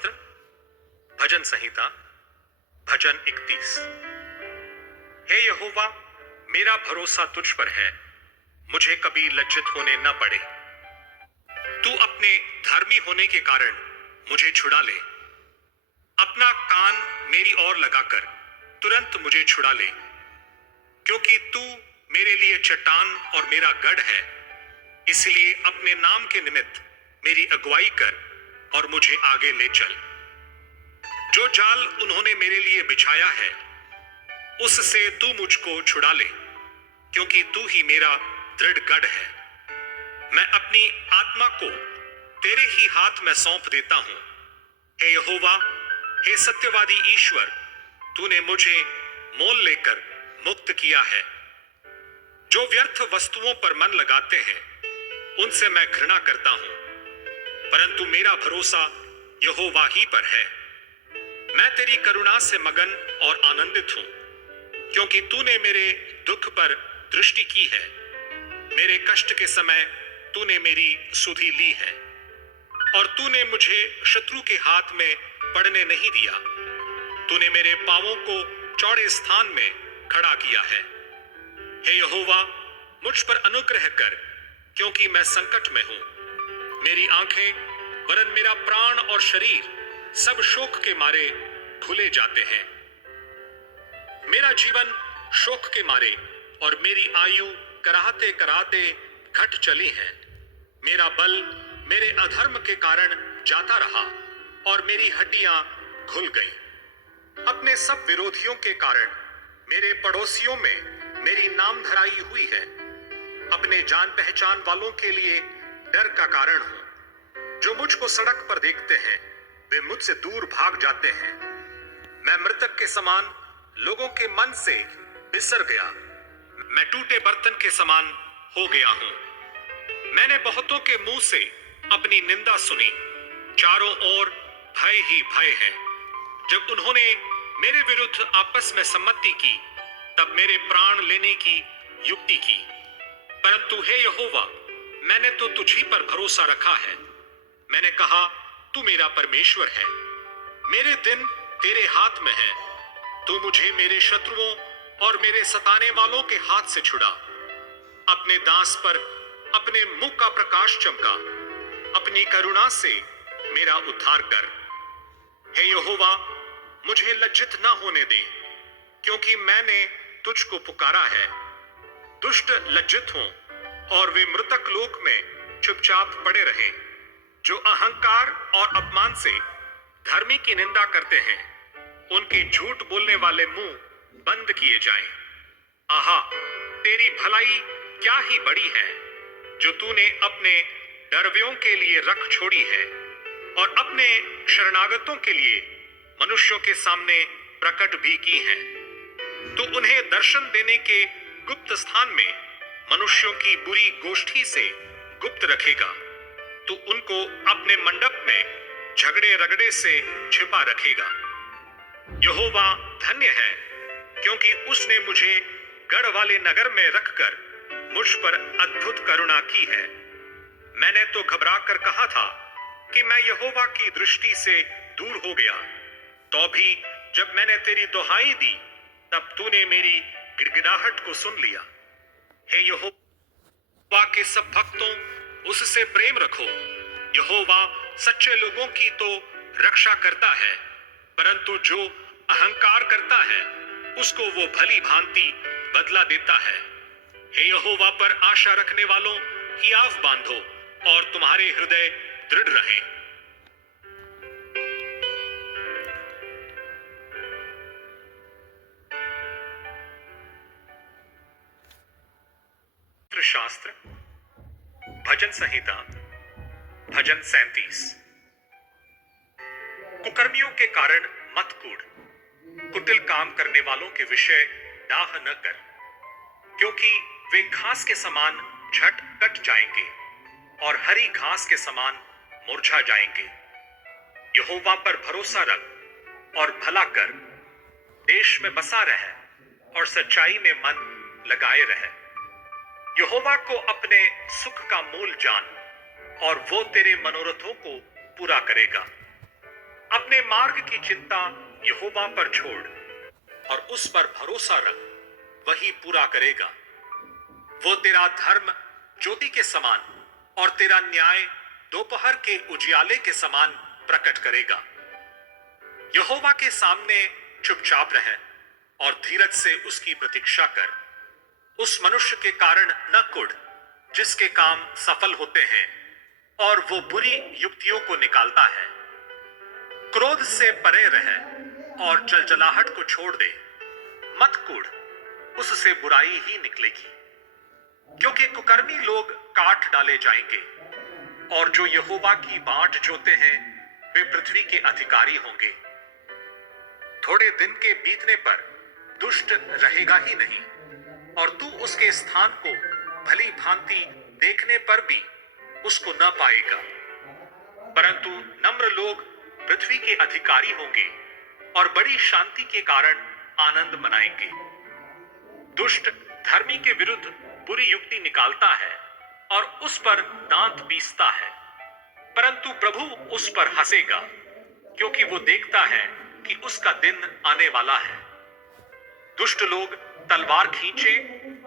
शास्त्र भजन संहिता भजन 31। हे यहोवा, मेरा भरोसा तुझ पर है, मुझे कभी लज्जित होने न पड़े। तू अपने धर्मी होने के कारण मुझे छुड़ा ले। अपना कान मेरी ओर लगाकर तुरंत मुझे छुड़ा ले, क्योंकि तू मेरे लिए चट्टान और मेरा गढ़ है। इसलिए अपने नाम के निमित्त मेरी अगुवाई कर और मुझे आगे ले चल। जो जाल उन्होंने मेरे लिए बिछाया है, उससे तू मुझको छुड़ा ले, क्योंकि तू ही मेरा दृढ़ गढ़ है। मैं अपनी आत्मा को तेरे ही हाथ में सौंप देता हूं। हे यहोवा, हे सत्यवादी ईश्वर, तूने मुझे मोल लेकर मुक्त किया है। जो व्यर्थ वस्तुओं पर मन लगाते हैं, उनसे मैं घृणा करता हूं, परंतु मेरा भरोसा यहोवा ही पर है। मैं तेरी करुणा से मगन और आनंदित हूं, क्योंकि तूने मेरे दुख पर दृष्टि की है। मेरे कष्ट के समय तूने मेरी सुधि ली है, और तूने मुझे शत्रु के हाथ में पड़ने नहीं दिया। तूने मेरे पांवों को चौड़े स्थान में खड़ा किया है। हे यहोवा, मुझ पर अनुग्रह कर, क्योंकि मैं संकट में हूं। मेरी आंखें वरन मेरा प्राण और शरीर सब शोक के मारे भूले जाते हैं। मेरा जीवन शोक के मारे और मेरी आयु कराहते कराहते घट चली है। मेरा बल मेरे अधर्म के कारण जाता रहा और मेरी हड्डियां घुल गईं। अपने सब विरोधियों के कारण मेरे पड़ोसियों में मेरी नामधराई हुई है। अपने जान पहचान वालों के लिए डर का कारण हूं। जो मुझको सड़क पर देखते हैं, वे मुझसे दूर भाग जाते हैं। मैं मृतक के समान लोगों के मन से बिसर गया। मैं टूटे बर्तन के समान हो गया हूं। मैंने बहुतों के मुंह से अपनी निंदा सुनी। चारों ओर भय ही भय है। जब उन्होंने मेरे विरुद्ध आपस में सम्मति की, तब मेरे प्राण लेने की युक्ति की। परंतु हे यहोवा, मैंने तो तुझी पर भरोसा रखा है। मैंने कहा, तू मेरा परमेश्वर है। मेरे दिन तेरे हाथ में है। तू मुझे मेरे शत्रुओं और मेरे सताने वालों के हाथ से छुड़ा। अपने दास पर अपने मुख का प्रकाश चमका। अपनी करुणा से मेरा उद्धार कर। हे यहोवा, मुझे लज्जित न होने दे, क्योंकि मैंने तुझको पुकारा है। दुष्ट लज्जित हों और वे मृतक लोक में चुपचाप पड़े रहें। जो अहंकार और अपमान से धर्मी की निंदा करते हैं, उनके झूठ बोलने वाले मुंह बंद किए जाएं। आहा, तेरी भलाई क्या ही बड़ी है, जो तूने अपने डरवियों के लिए रख छोड़ी है और अपने शरणागतों के लिए मनुष्यों के सामने प्रकट भी की है। तू उन्हें दर्शन देने के गुप्त स्थान में मनुष्यों की बुरी गोष्ठी से गुप्त रखेगा। तू उनको अपने मंडप में झगड़े रगड़े से छिपा रखेगा। यहोवा धन्य है, क्योंकि उसने मुझे गढ़ वाले नगर में रखकर मुझ पर अद्भुत करुणा की है। मैंने तो घबरा कर कहा था कि मैं यहोवा की दृष्टि से दूर हो गया। तो भी जब मैंने तेरी दुहाई दी, तब तूने मेरी गिड़गिड़ाहट को सुन लिया। हे यहोवा के सब भक्तों, उससे प्रेम रखो। यहोवा सच्चे लोगों की तो रक्षा करता है, परंतु जो अहंकार करता है, उसको वो भली भांति बदला देता है। हे यहोवा पर आशा रखने वालों, हियाव बांधो और तुम्हारे हृदय दृढ़ रहें। शास्त्र भजन संहिता भजन 37। कुकर्मियों के कारण मत कूड़, कुटिल काम करने वालों के विषय डाह न कर, क्योंकि वे घास के समान झट कट जाएंगे और हरी घास के समान मुरझा जाएंगे। यहोवा पर भरोसा रख और भला कर। देश में बसा रह और सच्चाई में मन लगाए रह। यहोवा को अपने सुख का मूल जान, और वो तेरे मनोरथों को पूरा करेगा। अपने मार्ग की चिंता यहोवा पर छोड़ और उस पर भरोसा रख, वही पूरा करेगा। वो तेरा धर्म ज्योति के समान और तेरा न्याय दोपहर के उजियाले के समान प्रकट करेगा। यहोवा के सामने चुपचाप रह और धीरज से उसकी प्रतीक्षा कर। उस मनुष्य के कारण न कुढ़ जिसके काम सफल होते हैं और वो बुरी युक्तियों को निकालता है। क्रोध से परे रह और जलजलाहट को छोड़ दे। मत कुढ़, उससे बुराई ही निकलेगी, क्योंकि कुकर्मी लोग काट डाले जाएंगे और जो यहोवा की बाट जोते हैं वे पृथ्वी के अधिकारी होंगे। थोड़े दिन के बीतने पर दुष्ट रहेगा ही नहीं और तू उसके स्थान को भली भांति देखने पर भी उसको न पाएगा। परंतु नम्र लोग पृथ्वी के अधिकारी होंगे और बड़ी शांति के कारण आनंद मनाएंगे। दुष्ट धर्मी के विरुद्ध बुरी युक्ति निकालता है और उस पर दांत पीसता है, परंतु प्रभु उस पर हंसेगा, क्योंकि वो देखता है कि उसका दिन आने वाला है। दुष्ट लोग तलवार खींचे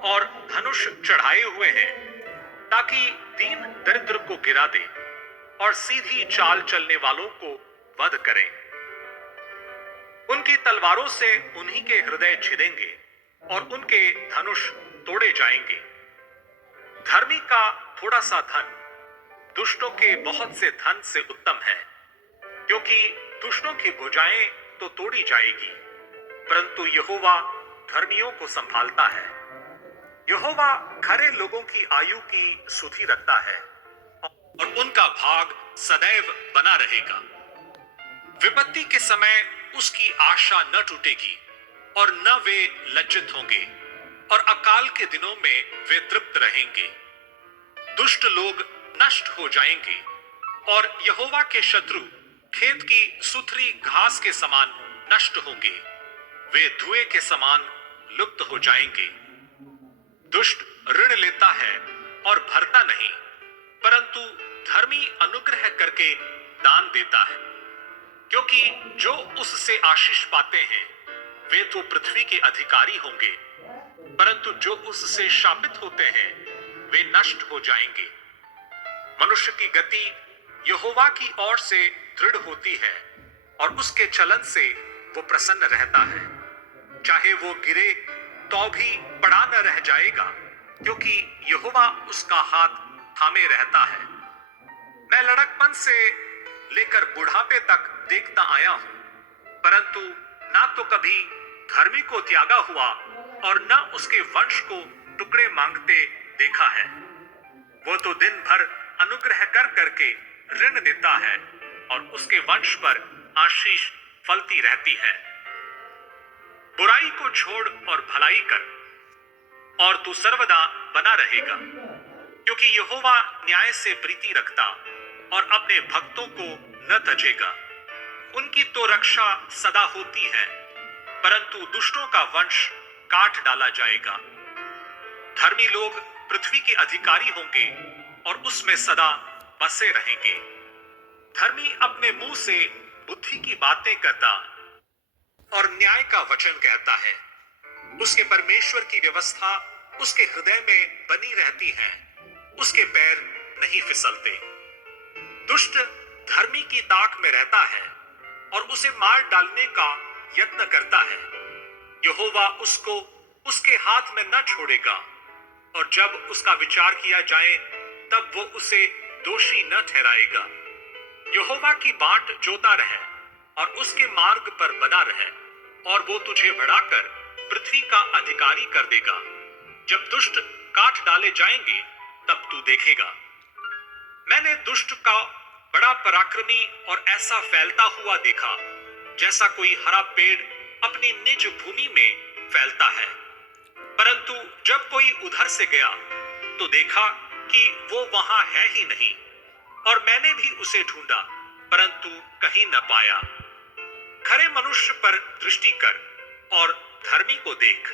और धनुष चढ़ाए हुए हैं, ताकि दीन दरिद्र को गिरा दे और सीधी चाल चलने वालों को वध करें। उनकी तलवारों से उन्हीं के हृदय छिदेंगे और उनके धनुष तोड़े जाएंगे। धर्मी का थोड़ा सा धन दुष्टों के बहुत से धन से उत्तम है, क्योंकि दुष्टों की भुजाएं तो तोड़ी जाएगी, परंतु यहोवा धर्मियों को संभालता है। यहोवा खरे लोगों की आयु की सुधि रखता है और उनका भाग सदैव बना रहेगा। विपत्ति के समय उसकी आशा न टूटेगी और न वे लज्जित होंगे और अकाल के दिनों में वे तृप्त रहेंगे। दुष्ट लोग नष्ट हो जाएंगे और यहोवा के शत्रु खेत की सुथरी घास के समान नष्ट होंगे। वे धुएं के समान लुप्त हो जाएंगे। दुष्ट ऋण लेता है और भरता नहीं, परंतु धर्मी अनुग्रह करके दान देता है, क्योंकि जो उससे आशीष पाते हैं वे तो पृथ्वी के अधिकारी होंगे, परंतु जो उससे शापित होते हैं वे नष्ट हो जाएंगे। मनुष्य की गति यहोवा की ओर से दृढ़ होती है और उसके चलन से वो प्रसन्न रहता है। चाहे वो गिरे तो भी पड़ा न रह जाएगा, क्योंकि यहोवा उसका हाथ थामे रहता है। मैं लड़कपन से लेकर बुढ़ापे तक देखता आया हूं, परंतु ना तो कभी धर्मी को त्यागा हुआ और न उसके वंश को टुकड़े मांगते देखा है। वो तो दिन भर अनुग्रह कर करके ऋण देता है और उसके वंश पर आशीष फलती रहती है। बुराई को छोड़ और भलाई कर और तू सर्वदा बना रहेगा, क्योंकि यहोवा न्याय से प्रीति रखता और अपने भक्तों को न तजेगा। उनकी तो रक्षा सदा होती है, परंतु दुष्टों का वंश काट डाला जाएगा। धर्मी लोग पृथ्वी के अधिकारी होंगे और उसमें सदा बसे रहेंगे। धर्मी अपने मुंह से बुद्धि की बातें करता और न्याय का वचन कहता है। उसके परमेश्वर की व्यवस्था उसके हृदय में बनी रहती है, उसके पैर नहीं फिसलते। दुष्ट धर्मी की ताक में रहता है और उसे मार डालने का यत्न करता है। यहोवा उसको उसके हाथ में न छोड़ेगा और जब उसका विचार किया जाए तब वो उसे दोषी न ठहराएगा। यहोवा की बाट जोता रहे और उसके मार्ग पर बना रहे और वो तुझे बढ़ाकर पृथ्वी का अधिकारी कर देगा। जब दुष्ट काट डाले जाएंगे तब तू देखेगा। मैंने दुष्ट का बड़ा पराक्रमी और ऐसा फैलता हुआ देखा जैसा कोई हरा पेड़ अपनी निज भूमि में फैलता है। परंतु जब कोई उधर से गया तो देखा कि वो वहां है ही नहीं, और मैंने भी उसे ढूंढा परंतु कहीं न पाया। खरे मनुष्य पर दृष्टि कर और धर्मी को देख,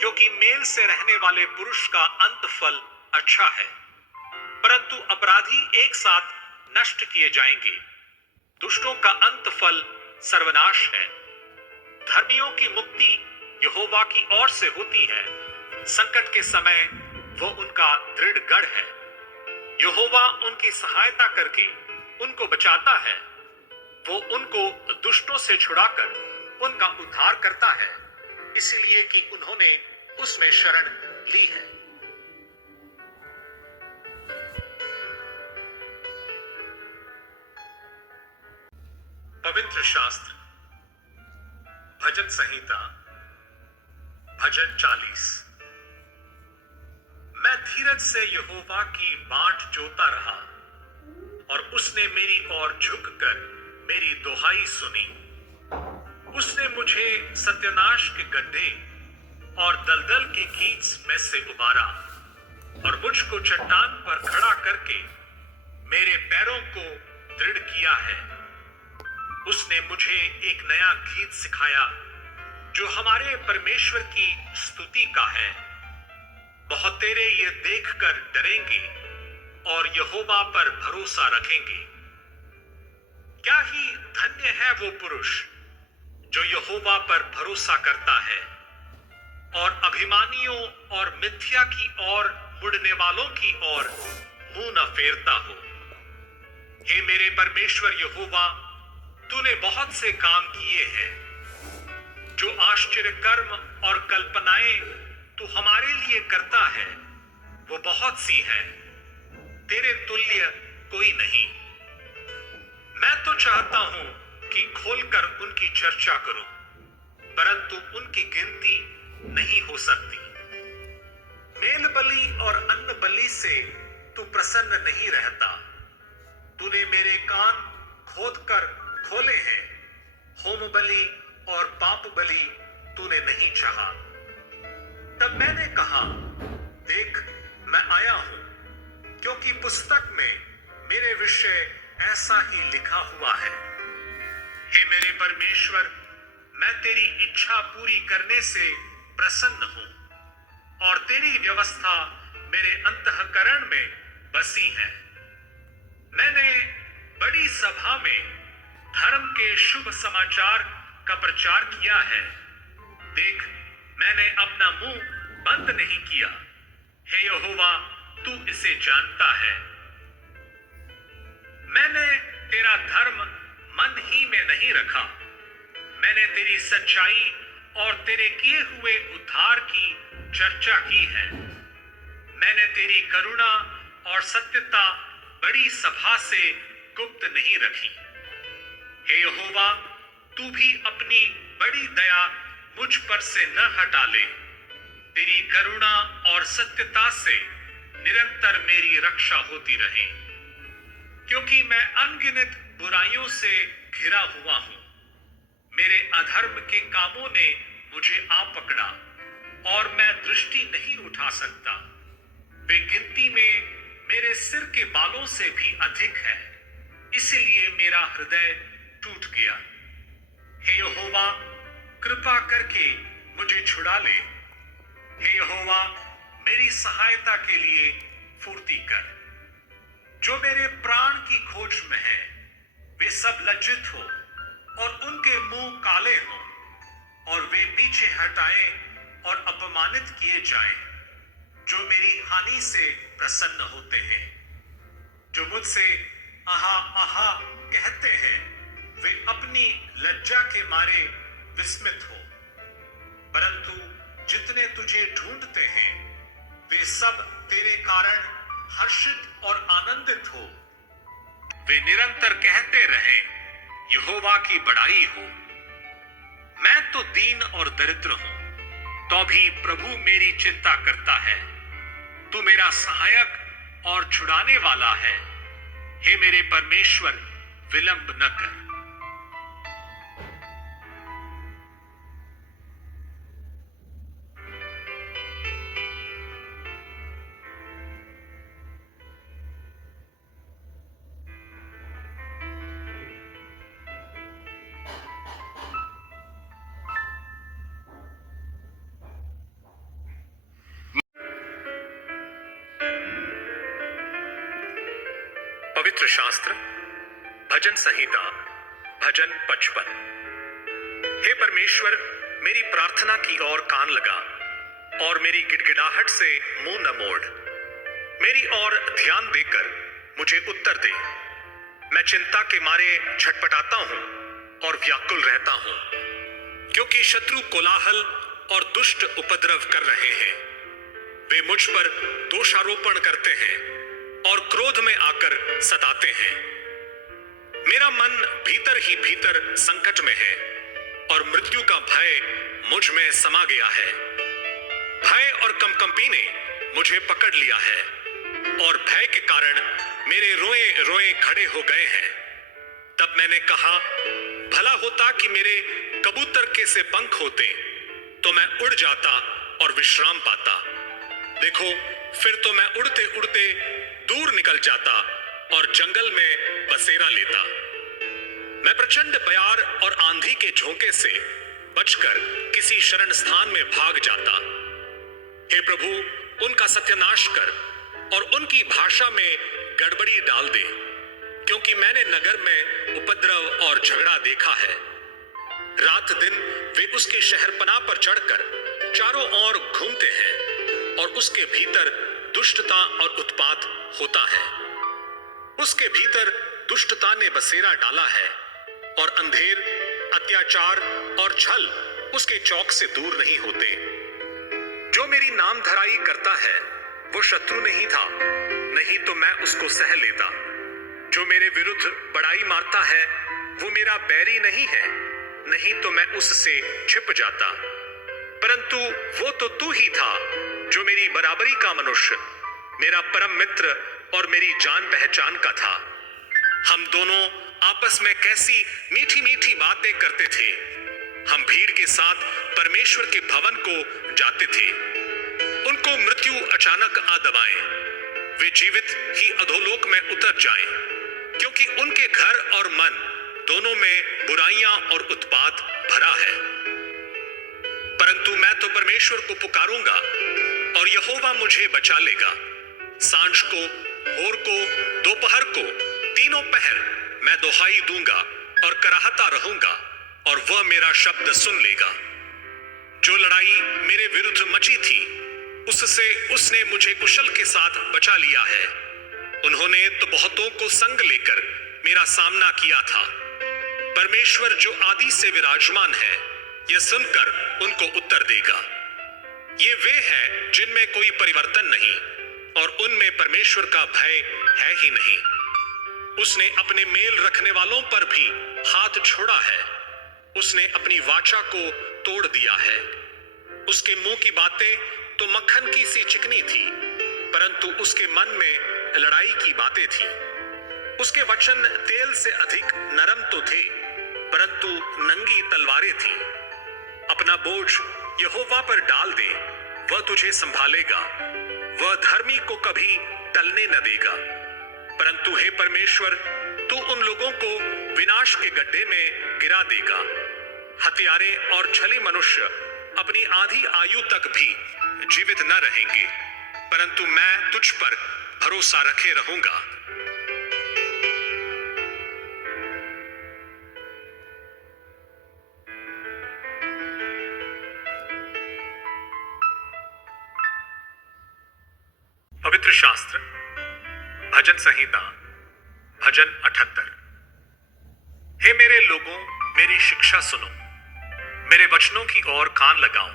क्योंकि मेल से रहने वाले पुरुष का अंत फल अच्छा है, परंतु अपराधी एक साथ नष्ट किए जाएंगे। दुष्टों का अंत फल सर्वनाश है। धर्मियों की मुक्ति यहोवा की ओर से होती है। संकट के समय वो उनका दृढ़ गढ़ है। यहोवा उनकी सहायता करके उनको बचाता है। वो उनको दुष्टों से छुड़ाकर उनका उद्धार करता है, इसलिए कि उन्होंने उसमें शरण ली है। पवित्र शास्त्र, भजन संहिता, भजन 40। मैं धीरज से यहोवा की बाट जोता रहा और उसने मेरी ओर झुककर मेरी दुहाई सुनी। उसने मुझे सत्यानाश के गड्ढे और दलदल के कीच में से उबारा और मुझको चट्टान पर खड़ा करके मेरे पैरों को दृढ़ किया है। उसने मुझे एक नया गीत सिखाया जो हमारे परमेश्वर की स्तुति का है। बहुतेरे ये देखकर डरेंगे और यहोवा पर भरोसा रखेंगे। क्या ही धन्य है वो पुरुष जो यहोवा पर भरोसा करता है और अभिमानियों और मिथ्या की ओर मुड़ने वालों की ओर मुंह न फेरता हो। हे मेरे परमेश्वर यहोवा, तूने बहुत से काम किए हैं। जो आश्चर्य कर्म और कल्पनाएं तू हमारे लिए करता है वो बहुत सी है, तेरे तुल्य कोई नहीं। मैं तो चाहता हूं कि खोलकर उनकी चर्चा करूं, परंतु उनकी गिनती नहीं हो सकती। मेल बलि और अन्न बलि से तू प्रसन्न नहीं रहता। तूने मेरे कान खोदकर खोले हैं। होम बलि और पाप बलि तूने नहीं चाहा। तब मैंने कहा, देख मैं आया हूं, क्योंकि पुस्तक में मेरे विषय ऐसा ही लिखा हुआ है। हे मेरे परमेश्वर, मैं तेरी इच्छा पूरी करने से प्रसन्न हूं और तेरी व्यवस्था मेरे अंतःकरण में बसी है। मैंने बड़ी सभा में धर्म के शुभ समाचार का प्रचार किया है। देख, मैंने अपना मुंह बंद नहीं किया। हे यहोवा, तू इसे जानता है। मैंने तेरा धर्म मन ही में नहीं रखा। मैंने तेरी सच्चाई और तेरे किए हुए उद्धार की चर्चा की है। मैंने तेरी करुणा और सत्यता बड़ी सभा से गुप्त नहीं रखी। हे यहोवा, तू भी अपनी बड़ी दया मुझ पर से न हटा ले। तेरी करुणा और सत्यता से निरंतर मेरी रक्षा होती रहे, क्योंकि मैं अनगिनत बुराइयों से घिरा हुआ हूं। मेरे अधर्म के कामों ने मुझे आ पकड़ा और मैं दृष्टि नहीं उठा सकता। वे गिनती में मेरे सिर के बालों से भी अधिक है, इसलिए मेरा हृदय टूट गया। हे यहोवा, कृपा करके मुझे छुड़ा ले। हे यहोवा, मेरी सहायता के लिए फुर्ती कर। जो मेरे प्राण की खोज में है वे सब लज्जित हो और उनके मुंह काले हों और वे पीछे हटाए और अपमानित किए जाएं। जो मेरी हानि से प्रसन्न होते हैं, जो मुझसे आहा आहा कहते हैं, वे अपनी लज्जा के मारे विस्मित हो। परंतु जितने तुझे ढूंढते हैं वे सब तेरे कारण हर्षित और आनंदित हो। वे निरंतर कहते रहें, यहोवा की बड़ाई हो। मैं तो दीन और दरिद्र हूं, तो भी प्रभु मेरी चिंता करता है। तू मेरा सहायक और छुड़ाने वाला है। हे मेरे परमेश्वर, विलंब न कर। पवित्र शास्त्र, भजन संहिता, भजन 55। हे परमेश्वर, मेरी प्रार्थना की ओर कान लगा और मेरी गिड़गिड़ाहट से मुंह न मोड़। मेरी ओर ध्यान देकर मुझे उत्तर दे। मैं चिंता के मारे छटपटाता हूं और व्याकुल रहता हूं, क्योंकि शत्रु कोलाहल और दुष्ट उपद्रव कर रहे हैं। वे मुझ पर दोषारोपण करते हैं और क्रोध में आकर सताते हैं। मेरा मन भीतर ही भीतर संकट में है और मृत्यु का भय मुझ में समा गया है। भय और कंपकंपी ने मुझे पकड़ लिया है और भय के कारण मेरे रोए रोए खड़े हो गए हैं। तब मैंने कहा, भला होता कि मेरे कबूतर के से पंख होते, तो मैं उड़ जाता और विश्राम पाता। देखो, फिर तो मैं उड़ते उड़ते दूर निकल जाता और जंगल में बसेरा लेता। मैं प्रचंड बयार और आंधी के झोंके से बचकर किसी शरण स्थान में भाग जाता। हे प्रभु, उनका सत्यानाश कर और उनकी भाषा में गड़बड़ी डाल दे, क्योंकि मैंने नगर में उपद्रव और झगड़ा देखा है। रात दिन वे उसके शहरपनाह पर चढ़कर चारों ओर घूमते हैं और उसके भीतर दुष्टता और उत्पात होता है। उसके भीतर दुष्टता ने बसेरा डाला है और अंधेर, अत्याचार और छल उसके चौक से दूर नहीं होते। जो मेरी नामधराई करता है वो शत्रु नहीं था, नहीं तो मैं उसको सह लेता। जो मेरे विरुद्ध बड़ाई मारता है वो मेरा बैरी नहीं है, नहीं तो मैं उससे छिप जाता। परंतु वो तो तू ही था जो मेरी बराबरी का मनुष्य, मेरा परम मित्र और मेरी जान पहचान का था। हम दोनों आपस में कैसी मीठी मीठी बातें करते थे। हम भीड़ के साथ परमेश्वर के भवन को जाते थे। उनको मृत्यु अचानक आ दबाए, वे जीवित ही अधोलोक में उतर जाएं, क्योंकि उनके घर और मन दोनों में बुराइयां और उत्पात भरा है। परंतु मैं तो परमेश्वर को पुकारूंगा और यहोवा मुझे बचा लेगा। सांझ को, भोर को, दोपहर को, तीनों पहर मैं दुहाई दूंगा और कराहता रहूंगा और वह मेरा शब्द सुन लेगा। जो लड़ाई मेरे विरुद्ध मची थी उससे उसने मुझे कुशल के साथ बचा लिया है। उन्होंने तो बहुतों को संग लेकर मेरा सामना किया था। परमेश्वर जो आदि से विराजमान है, यह सुनकर उनको उत्तर देगा। ये वे हैं जिनमें कोई परिवर्तन नहीं और उनमें परमेश्वर का भय है ही नहीं। उसने अपने मेल रखने वालों पर भी हाथ छोड़ा है। उसने अपनी वाचा को तोड़ दिया है। उसके मुंह की बातें तो मक्खन की सी चिकनी थी, परंतु उसके मन में लड़ाई की बातें थी। उसके वचन तेल से अधिक नरम तो थे, परंतु नंगी तलवारें थी। अपना बोझ यहोवा पर डाल दे, वह तुझे संभालेगा। वह धर्मी को कभी टलने न देगा। परंतु हे परमेश्वर, तू उन लोगों को विनाश के गड्ढे में गिरा देगा। हत्यारे और छली मनुष्य अपनी आधी आयु तक भी जीवित न रहेंगे, परंतु मैं तुझ पर भरोसा रखे रहूंगा। पवित्र शास्त्र, भजन संहिता, भजन 78। हे मेरे लोगों, मेरी शिक्षा सुनो, मेरे वचनों की ओर कान लगाओ।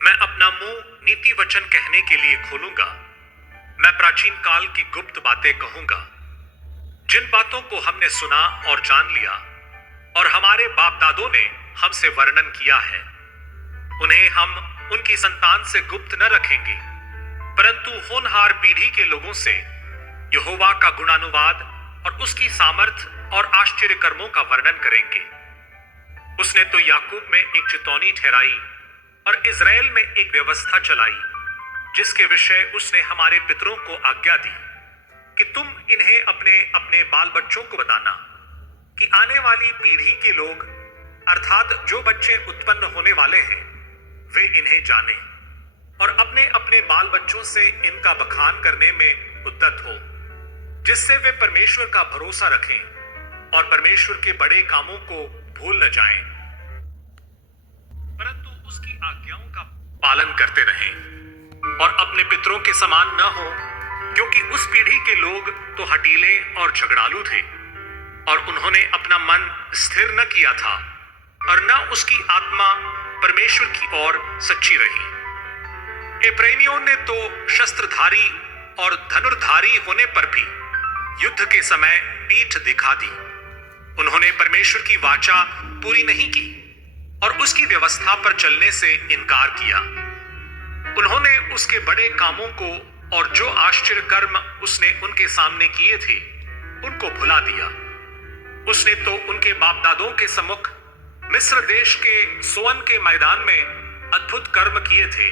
मैं अपना मुंह नीति वचन कहने के लिए खोलूंगा। मैं प्राचीन काल की गुप्त बातें कहूंगा, जिन बातों को हमने सुना और जान लिया और हमारे बाप दादों ने हमसे वर्णन किया है। उन्हें हम उनकी संतान से गुप्त न रखेंगे, परंतु होनहार पीढ़ी के लोगों से यहोवा का गुणानुवाद और उसकी सामर्थ और आश्चर्य कर्मों का वर्णन करेंगे। उसने तो याकूब में एक चितौनी ठहराई और इज़राइल में एक व्यवस्था चलाई, जिसके विषय उसने हमारे पितरों को आज्ञा दी कि तुम इन्हें अपने अपने बाल बच्चों को बताना, कि आने वाली पीढ़ी के लोग अर्थात जो बच्चे उत्पन्न होने वाले हैं वे इन्हें जाने और अपने अपने बाल बच्चों से इनका बखान करने में उद्यत हो, जिससे वे परमेश्वर का भरोसा रखें और परमेश्वर के बड़े कामों को भूल न जाएं, परंतु उसकी आज्ञाओं का पालन करते रहें और अपने पितरों के समान न हो, क्योंकि उस पीढ़ी के लोग तो हठीले और झगड़ालू थे और उन्होंने अपना मन स्थिर न किया था और न उसकी आत्मा परमेश्वर की ओर सच्ची रही। एप्रैमियों ने तो शस्त्रधारी और धनुर्धारी होने पर भी युद्ध के समय पीठ दिखा दी। उन्होंने परमेश्वर की वाचा पूरी नहीं की और उसकी व्यवस्था पर चलने से इनकार किया। उन्होंने उसके बड़े कामों को और जो आश्चर्य कर्म उसने उनके सामने किए थे उनको भुला दिया। उसने तो उनके बाप दादों के सम्मुख मिस्र देश के सोअन के मैदान में अद्भुत कर्म किए थे।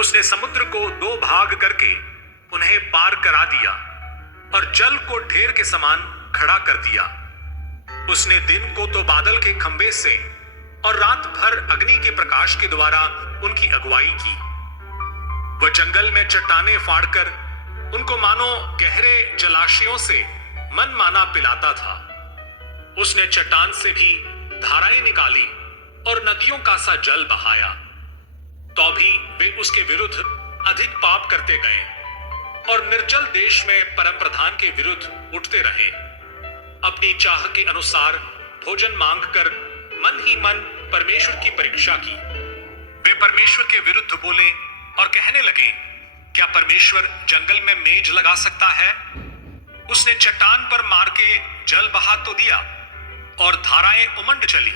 उसने समुद्र को 2 भाग करके उन्हें पार करा दिया और जल को ढेर के समान खड़ा कर दिया। उसने दिन को तो बादल के खंभे से और रात भर अग्नि के प्रकाश के द्वारा उनकी अगुवाई की। वह जंगल में चट्टानें फाड़कर उनको मानो गहरे जलाशयों से मन माना पिलाता था। उसने चट्टान से भी धाराएं निकाली और नदियों का सा जल बहाया, तो भी वे उसके विरुद्ध अधिक पाप करते गए और निर्जल देश में परम प्रधान के विरुद्ध उठते रहे। अपनी चाह के अनुसार भोजन मांगकर मन ही मन परमेश्वर की परीक्षा की। वे परमेश्वर के विरुद्ध बोले और कहने लगे, क्या परमेश्वर जंगल में मेज लगा सकता है? उसने चट्टान पर मार के जल बहा तो दिया और धाराएं उमंड चली,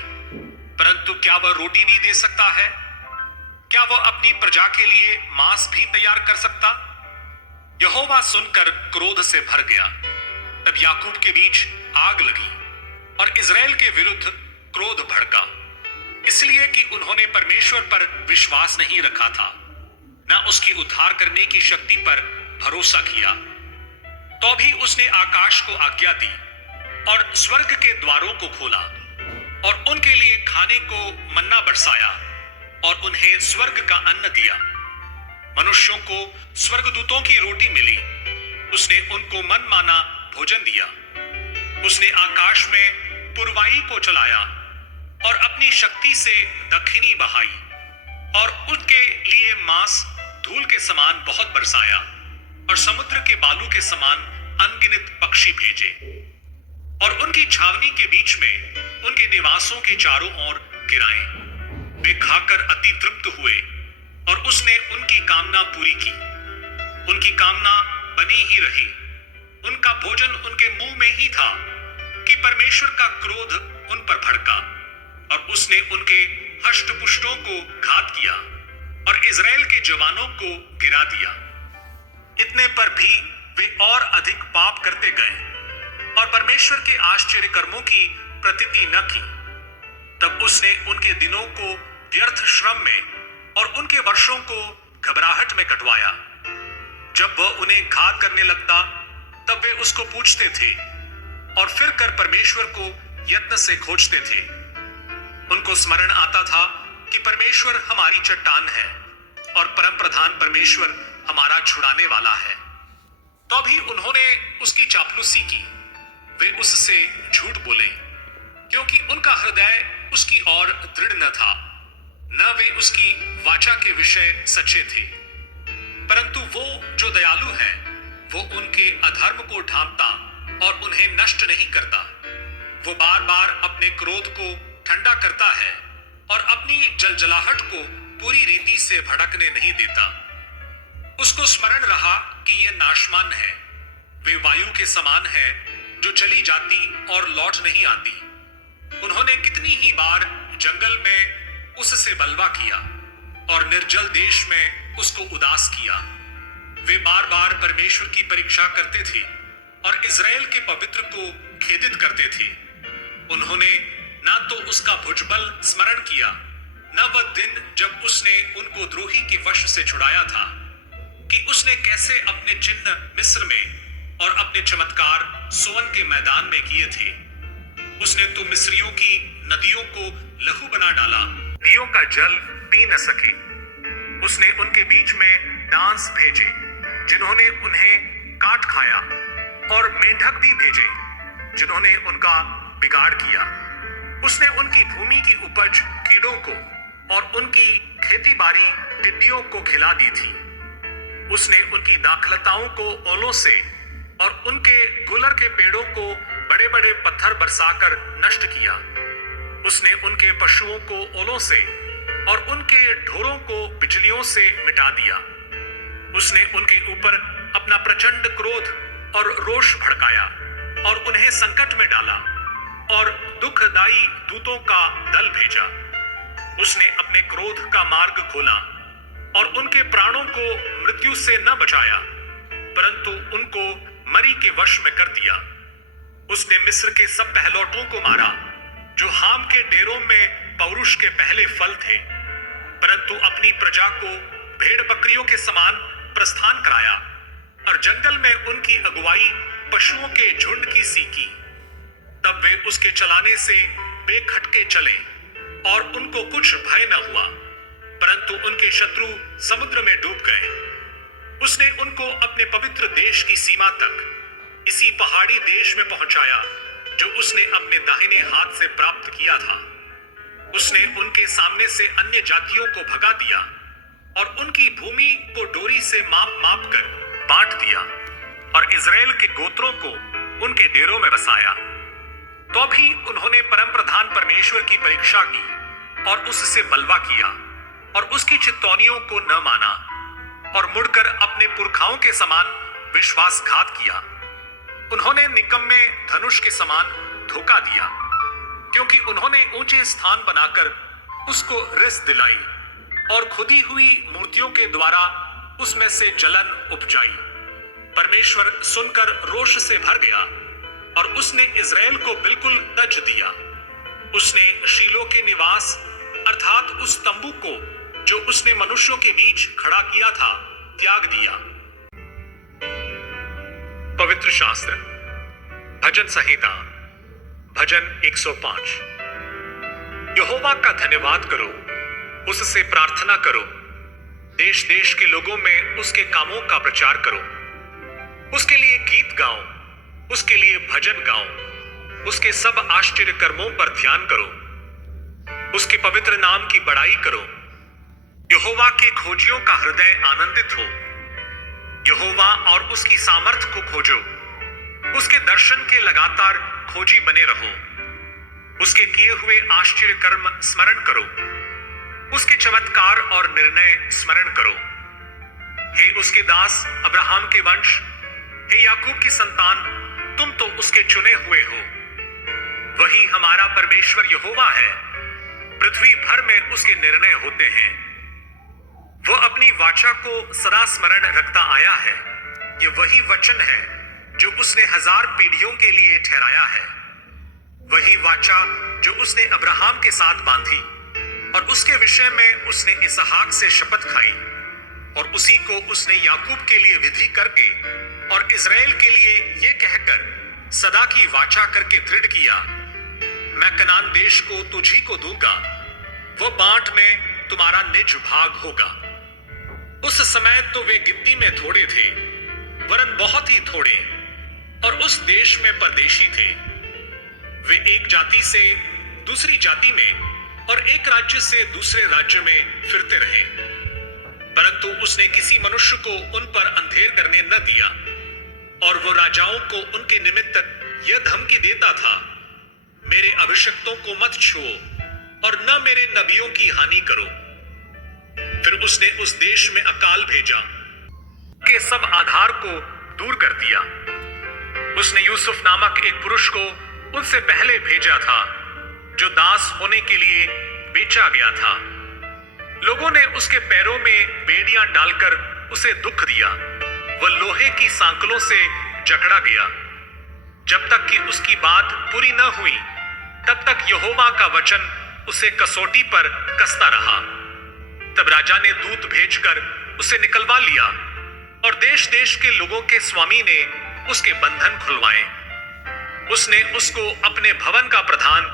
परंतु क्या वह रोटी भी दे सकता है? क्या वह अपनी प्रजा के लिए मांस भी तैयार कर सकता? यहोवा सुनकर क्रोध से भर गया। तब याकूब के बीच आग लगी और इज़राइल के विरुद्ध क्रोध भड़का, इसलिए कि उन्होंने परमेश्वर पर विश्वास नहीं रखा था, न उसकी उद्धार करने की शक्ति पर भरोसा किया। तो भी उसने आकाश को आज्ञा दी और स्वर्ग के द्वारों को खोला और उनके लिए खाने को मन्ना बरसाया और उन्हें स्वर्ग का अन्न दिया। मनुष्यों को स्वर्गदूतों की रोटी मिली, उसने उनको मन माना भोजन दिया। उसने आकाश में पुरवाई को चलाया और अपनी शक्ति से दक्षिणी बहाई और उनके लिए मांस धूल के समान बहुत बरसाया और समुद्र के बालू के समान अनगिनत पक्षी भेजे और उनकी छावनी के बीच में उनके निवासों के चारों ओर गिराए। वे खाकर अति तृप्त हुए और उसने उनकी कामना पूरी की। उनकी कामना बनी ही रही। उनका भोजन उनके मुंह में ही था कि परमेश्वर का क्रोध उन पर भड़का और उसने उनके हष्टपुष्टों को घात किया और इज़राइल के जवानों को गिरा दिया। इतने पर भी वे और अधिक पाप करते गए और परमेश्वर के आश्चर्य कर्मों की प्रतीति न की। तब उसने उनके दिनों को व्यर्थ श्रम में और उनके वर्षों को घबराहट में कटवाया। जब वह उन्हें घात करने लगता तब वे उसको पूछते थे और फिर कर परमेश्वर को यत्न से खोजते थे। उनको स्मरण आता था कि परमेश्वर हमारी चट्टान है और परम प्रधान परमेश्वर हमारा छुड़ाने वाला है। तो भी उन्होंने उसकी चापलूसी की। वे उससे झूठ बोले, क्योंकि उनका हृदय उसकी ओर दृढ़ न था, न वे उसकी वाचा के विषय सच्चे थे। परंतु वो जो दयालु है, वो उनके अधर्म को ढांपता और उन्हें नष्ट नहीं करता। वो बार बार अपने क्रोध को ठंडा करता है और अपनी जलजलाहट को पूरी रीति से भड़कने नहीं देता। उसको स्मरण रहा कि ये नाशमान है। वे वायु के समान है जो चली जाती और लौट नहीं आती। उन्होंने कितनी ही बार जंगल में उससे बलवा किया और निर्जल देश में उसको उदास किया। वे बार बार परमेश्वर की परीक्षा करते थे और इज़राइल के पवित्र को खेदित करते थे। उन्होंने ना तो उसका भुजबल स्मरण किया, न वह दिन जब उसने उनको द्रोही के वश से छुड़ाया था, कि उसने कैसे अपने चिन्ह मिस्र में और अपने चमत्कार सोअन के मैदान में किए थे। उसने तो मिस्रियों की नदियों को लहू बना डाला, नदियों का जल पी न सके। उसने उनके बीच में डांस भेजे, जिन्होंने उन्हें काट खाया, और मेंढक भी भेजे जिन्होंने उनका बिगाड़ किया। उसने उनकी भूमि की उपज कीड़ों को और उनकी खेती-बाड़ी टिड्डियों को खिला दी थी। उसने उनकी दाखलताओं को ओलों से और उनके गुलर के पेड़ों को बड़े-बड़े पत्थर बरसाकर नष्ट किया। उसने उनके पशुओं को ओलों से और उनके ढोरों को बिजलियों से मिटा दिया। उसने उनके ऊपर अपना प्रचंड क्रोध और रोष भड़काया और उन्हें संकट में डाला और दुखदाई दूतों का दल भेजा। उसने अपने क्रोध का मार्ग खोला और उनके प्राणों को मृत्यु से न बचाया, परंतु उनको मरी के वश में कर दिया। उसने मिस्र के सब पहलौठों को मारा, जो हाम के डेरों में पौरुष के पहले फल थे, परंतु अपनी प्रजा को भेड़ बकरियों के समान प्रस्थान कराया और जंगल में उनकी अगुवाई पशुओं के झुंड की सी की। तब वे उसके चलाने से बेखटके चले और उनको कुछ भय न हुआ, परंतु उनके शत्रु समुद्र में डूब गए। उसने उनको अपने पवित्र देश की सीमा तक, इसी पहाड़ी देश में पहुंचाया जो उसने अपने दाहिने हाथ से प्राप्त किया था। उसने उनके सामने से अन्य जातियों को भगा दिया और उनकी भूमि को डोरी से माप माप कर बांट दिया और इजराइल के गोत्रों को उनके डेरों में बसाया। तो भी उन्होंने परम प्रधान परमेश्वर की परीक्षा की और उससे बलवा किया और उसकी चितौनियों को न माना और मुड़कर अपने पुरखाओं के समान विश्वासघात किया। उन्होंने निकम्मे धनुष के समान धोखा दिया, क्योंकि उन्होंने ऊंचे स्थान बनाकर उसको रिस दिलाई और खुदी हुई मूर्तियों के द्वारा उसमें से जलन उपजाई। परमेश्वर सुनकर रोष से भर गया और उसने इजराइल को बिल्कुल तज दिया। उसने शीलो के निवास अर्थात उस तंबू को जो उसने मनुष्यों के बीच खड़ा किया था त्याग दिया। पवित्र शास्त्र भजन संहिता भजन 105। यहोवा का धन्यवाद करो, उससे प्रार्थना करो, देश देश के लोगों में उसके कामों का प्रचार करो। उसके लिए गीत गाओ, उसके लिए भजन गाओ, उसके सब आश्चर्य कर्मों पर ध्यान करो, उसके पवित्र नाम की बड़ाई करो। यहोवा के खोजियों का हृदय आनंदित हो। यहोवा और उसकी सामर्थ को खोजो, उसके दर्शन के लगातार खोजी बने रहो। उसके किए हुए आश्चर्य कर्म स्मरण करो, उसके चमत्कार और निर्णय स्मरण करो। हे उसके दास अब्राहम के वंश, हे याकूब की संतान, तुम तो उसके चुने हुए हो। वही हमारा परमेश्वर यहोवा है, पृथ्वी भर में उसके निर्णय होते हैं। वह अपनी वाचा को सदा स्मरण रखता आया है। ये वही वचन है जो उसने 1000 पीढ़ियों के लिए ठहराया है। वही वाचा जो उसने अब्राहम के साथ बांधी और उसके विषय में उसने इसहाक से शपथ खाई, और उसी को उसने याकूब के लिए विधि करके और इजराइल के लिए यह कहकर सदा की वाचा करके दृढ़ किया, मैं कनान देश को तुझी को दूंगा, वह बांट में तुम्हारा निज भाग होगा। उस समय तो वे गिनती में थोड़े थे, वरन बहुत ही थोड़े, और उस देश में परदेशी थे। वे एक जाति से दूसरी जाति में और एक राज्य से दूसरे राज्य में फिरते रहे, परंतु उसने किसी मनुष्य को उन पर अंधेर करने न दिया, और वो राजाओं को उनके निमित्त यह धमकी देता था, मेरे अभिषिक्तों को मत छुओ और न मेरे नबियों की हानि करो। फिर उसने उस देश में अकाल भेजा, के सब आधार को दूर कर दिया। उसने यूसुफ नामक एक पुरुष को उनसे पहले भेजा था, जो दास होने के लिए बेचा गया था। लोगों ने उसके पैरों में बेड़ियां डालकर उसे दुख दिया। वह लोहे की सांकलों से जकड़ा गया। जब तक कि उसकी बात पूरी न हुई, तब तक यहोवा का वचन उसे कसौटी पर कसता रहा। तब राजा ने दूत भेजकर उसे निकलवा लिया, और देश देश के लोगों के स्वामी ने उसके बंधन खुलवाए। उसने उसको अपने भवन का प्रधान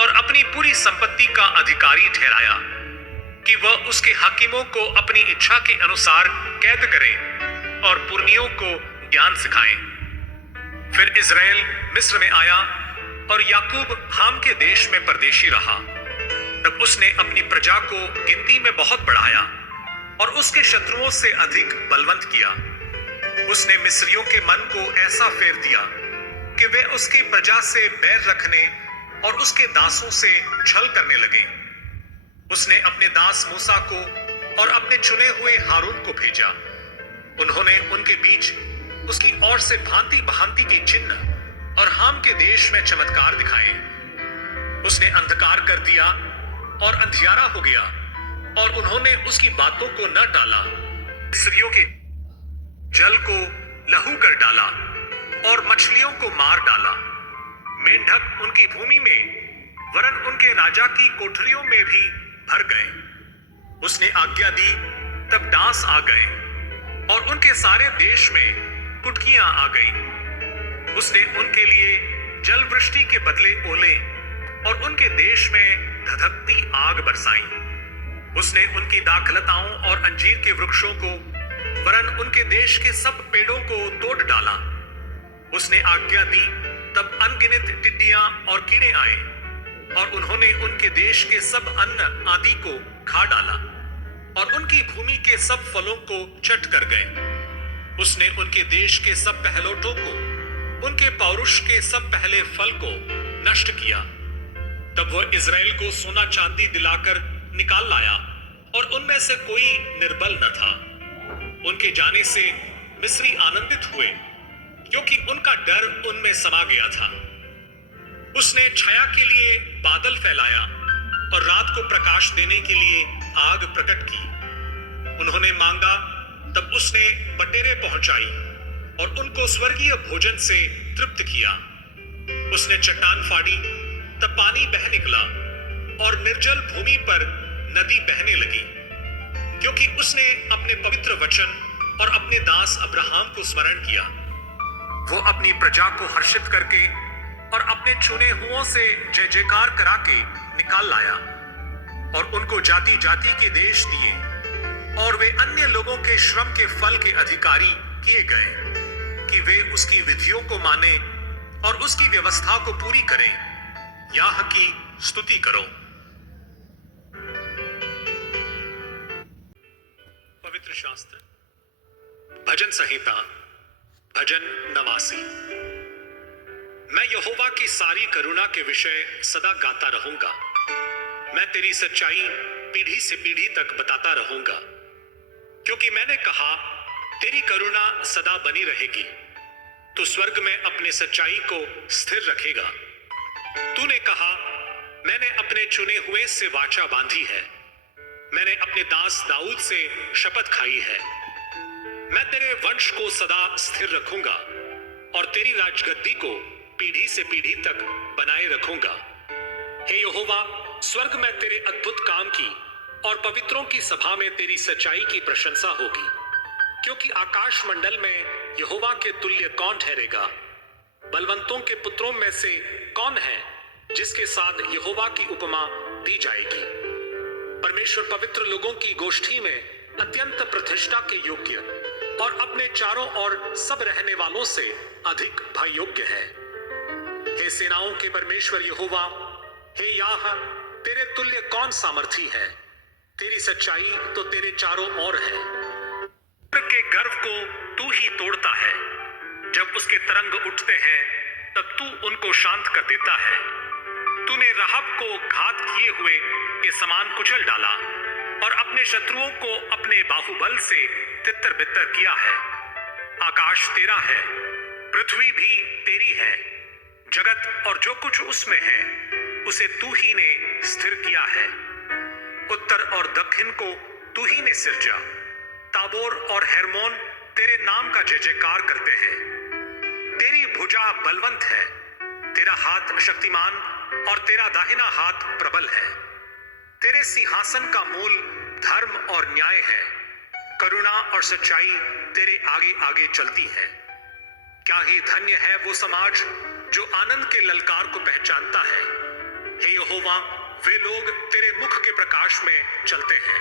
और अपनी पूरी संपत्ति का अधिकारी ठहराया, कि वह उसके हाकिमों को अपनी इच्छा के अनुसार कैद करे और पुरनियों को ज्ञान सिखाए। फिर इज़राइल मिस्र में आया और याकूब हाम के देश में परदेशी रहा। तब उसने अपनी प्रजा को गिनती में बहुत बढ़ाया और उसके शत्रुओं से अधिक बलवंत किया। उसने मिस्रियों के मन को ऐसा फेर दिया कि वे उसकी प्रजा से बैर रखने और उसके दासों से छल करने लगे। उसने अपने दास मूसा को और अपने चुने हुए हारून को भेजा। उन्होंने उनके बीच उसकी ओर से भांति भांति के चिन्ह और हाम के देश में चमत्कार दिखाए। उसने अंधकार कर दिया और अंधियारा हो गया और उन्होंने उसकी बातों को न टाला। मिस्रियों के जल को लहू कर डाला और मछलियों को मार डाला। मेंढक उनकी भूमि में वरन उनके राजा की कोठरियों में भी भर गए। उसने आज्ञा दी तब डांस आ गए और उनके सारे देश में कुटकियां आ गई। उसने उनके लिए जल वृष्टि के बदले ओले और उनके देश में धधकती आग बरसाई। उसने उनकी दाखलताओं और अंजीर के वृक्षों को वरन उनके देश के सब पेड़ों को तोड़ डाला। उसने आज्ञा दी तब अनगिनत टिड्डियां और कीड़े आए और उन्होंने उनके देश के सब अन्न आदि को खा डाला और उनकी भूमि के सब फलों को चट कर गए। उसने उनके देश के सब पहलोठों को, उनके पौरुष के सब पहले फल को नष्ट किया। तब वह इज़राइल को सोना चांदी दिलाकर निकाल लाया और उनमें से कोई निर्बल न था। उनके जाने से मिस्री आनंदित हुए क्योंकि उनका डर उनमें समा गया था। उसने छाया के लिए बादल फैलाया और रात को प्रकाश देने के लिए आग प्रकट की। उन्होंने मांगा तब उसने बटेरें पहुंचाई और उनको स्वर्गीय भोजन से तृप्त किया। उसने चट्टान फाड़ी तब पानी बह निकला और निर्जल भूमि पर नदी बहने लगी, क्योंकि उसने अपने पवित्र वचन और अपने दास अब्राहम को स्मरण किया। वो अपनी प्रजा को हर्षित करके और अपने चुने हुओं से जय जयकार करा के निकाल लाया और उनको जाति जाति के देश दिए और वे अन्य लोगों के श्रम के फल के अधिकारी किए गए कि वे उसकी विधियों को माने और उसकी व्यवस्था को पूरी करें। याह की स्तुति करो। पवित्र शास्त्र भजन संहिता भजन 89। मैं यहोवा की सारी करुणा के विषय सदा गाता रहूंगा। मैं तेरी सच्चाई पीढ़ी से पीढ़ी तक बताता रहूंगा, क्योंकि मैंने कहा तेरी करुणा सदा बनी रहेगी। तू स्वर्ग में अपने सच्चाई को स्थिर रखेगा। तूने कहा मैंने अपने चुने हुए से वाचा बांधी है। मैंने अपने दास दाऊद से शपथ खाई है। मैं तेरे वंश को सदा स्थिर रखूंगा और तेरी राजगद्दी को पीढ़ी से पीढ़ी तक बनाए रखूंगा। हे यहोवा, स्वर्ग में तेरे अद्भुत काम की और पवित्रों की सभा में तेरी सच्चाई की प्रशंसा होगी, क्योंकि आकाश मंडल में यहोवा के तुल्य कौन ठहरेगा? बलवंतों के पुत्रों में से कौन है जिसके साथ यहोवा की उपमा दी जाएगी? परमेश्वर पवित्र लोगों की गोष्ठी में अत्यंत प्रतिष्ठा के योग्य और अपने चारों ओर सब रहने वालों से अधिक भय योग्य है। हे सेनाओं के परमेश्वर यहोवा, हे याह, तेरे तुल्य कौन सामर्थी है? तेरी सच्चाई तो तेरे चारों ओर है। के गर्व को तू ही तोड़ता है। जब उसके तरंग उठते हैं तब तू उनको शांत कर देता है। तूने राहब को घात किए हुए के समान कुचल डाला और अपने शत्रुओं को अपने बाहुबल से तितर बितर किया है। आकाश तेरा है, पृथ्वी भी तेरी है, जगत और जो कुछ उसमें है उसे तू ही ने स्थिर किया है। उत्तर और दक्षिण को तू ही ने सिरजा। ताबोर और हेर्मोन तेरे नाम का जय जयकार करते हैं। तेरी भुजा बलवंत है, तेरा हाथ शक्तिमान और तेरा दाहिना हाथ प्रबल है। तेरे सिंहासन का मूल धर्म और न्याय है। करुणा और सच्चाई तेरे आगे आगे चलती है। क्या ही धन्य है वो समाज जो आनंद के ललकार को पहचानता है। हे यहोवा, वे लोग तेरे मुख के प्रकाश में चलते हैं।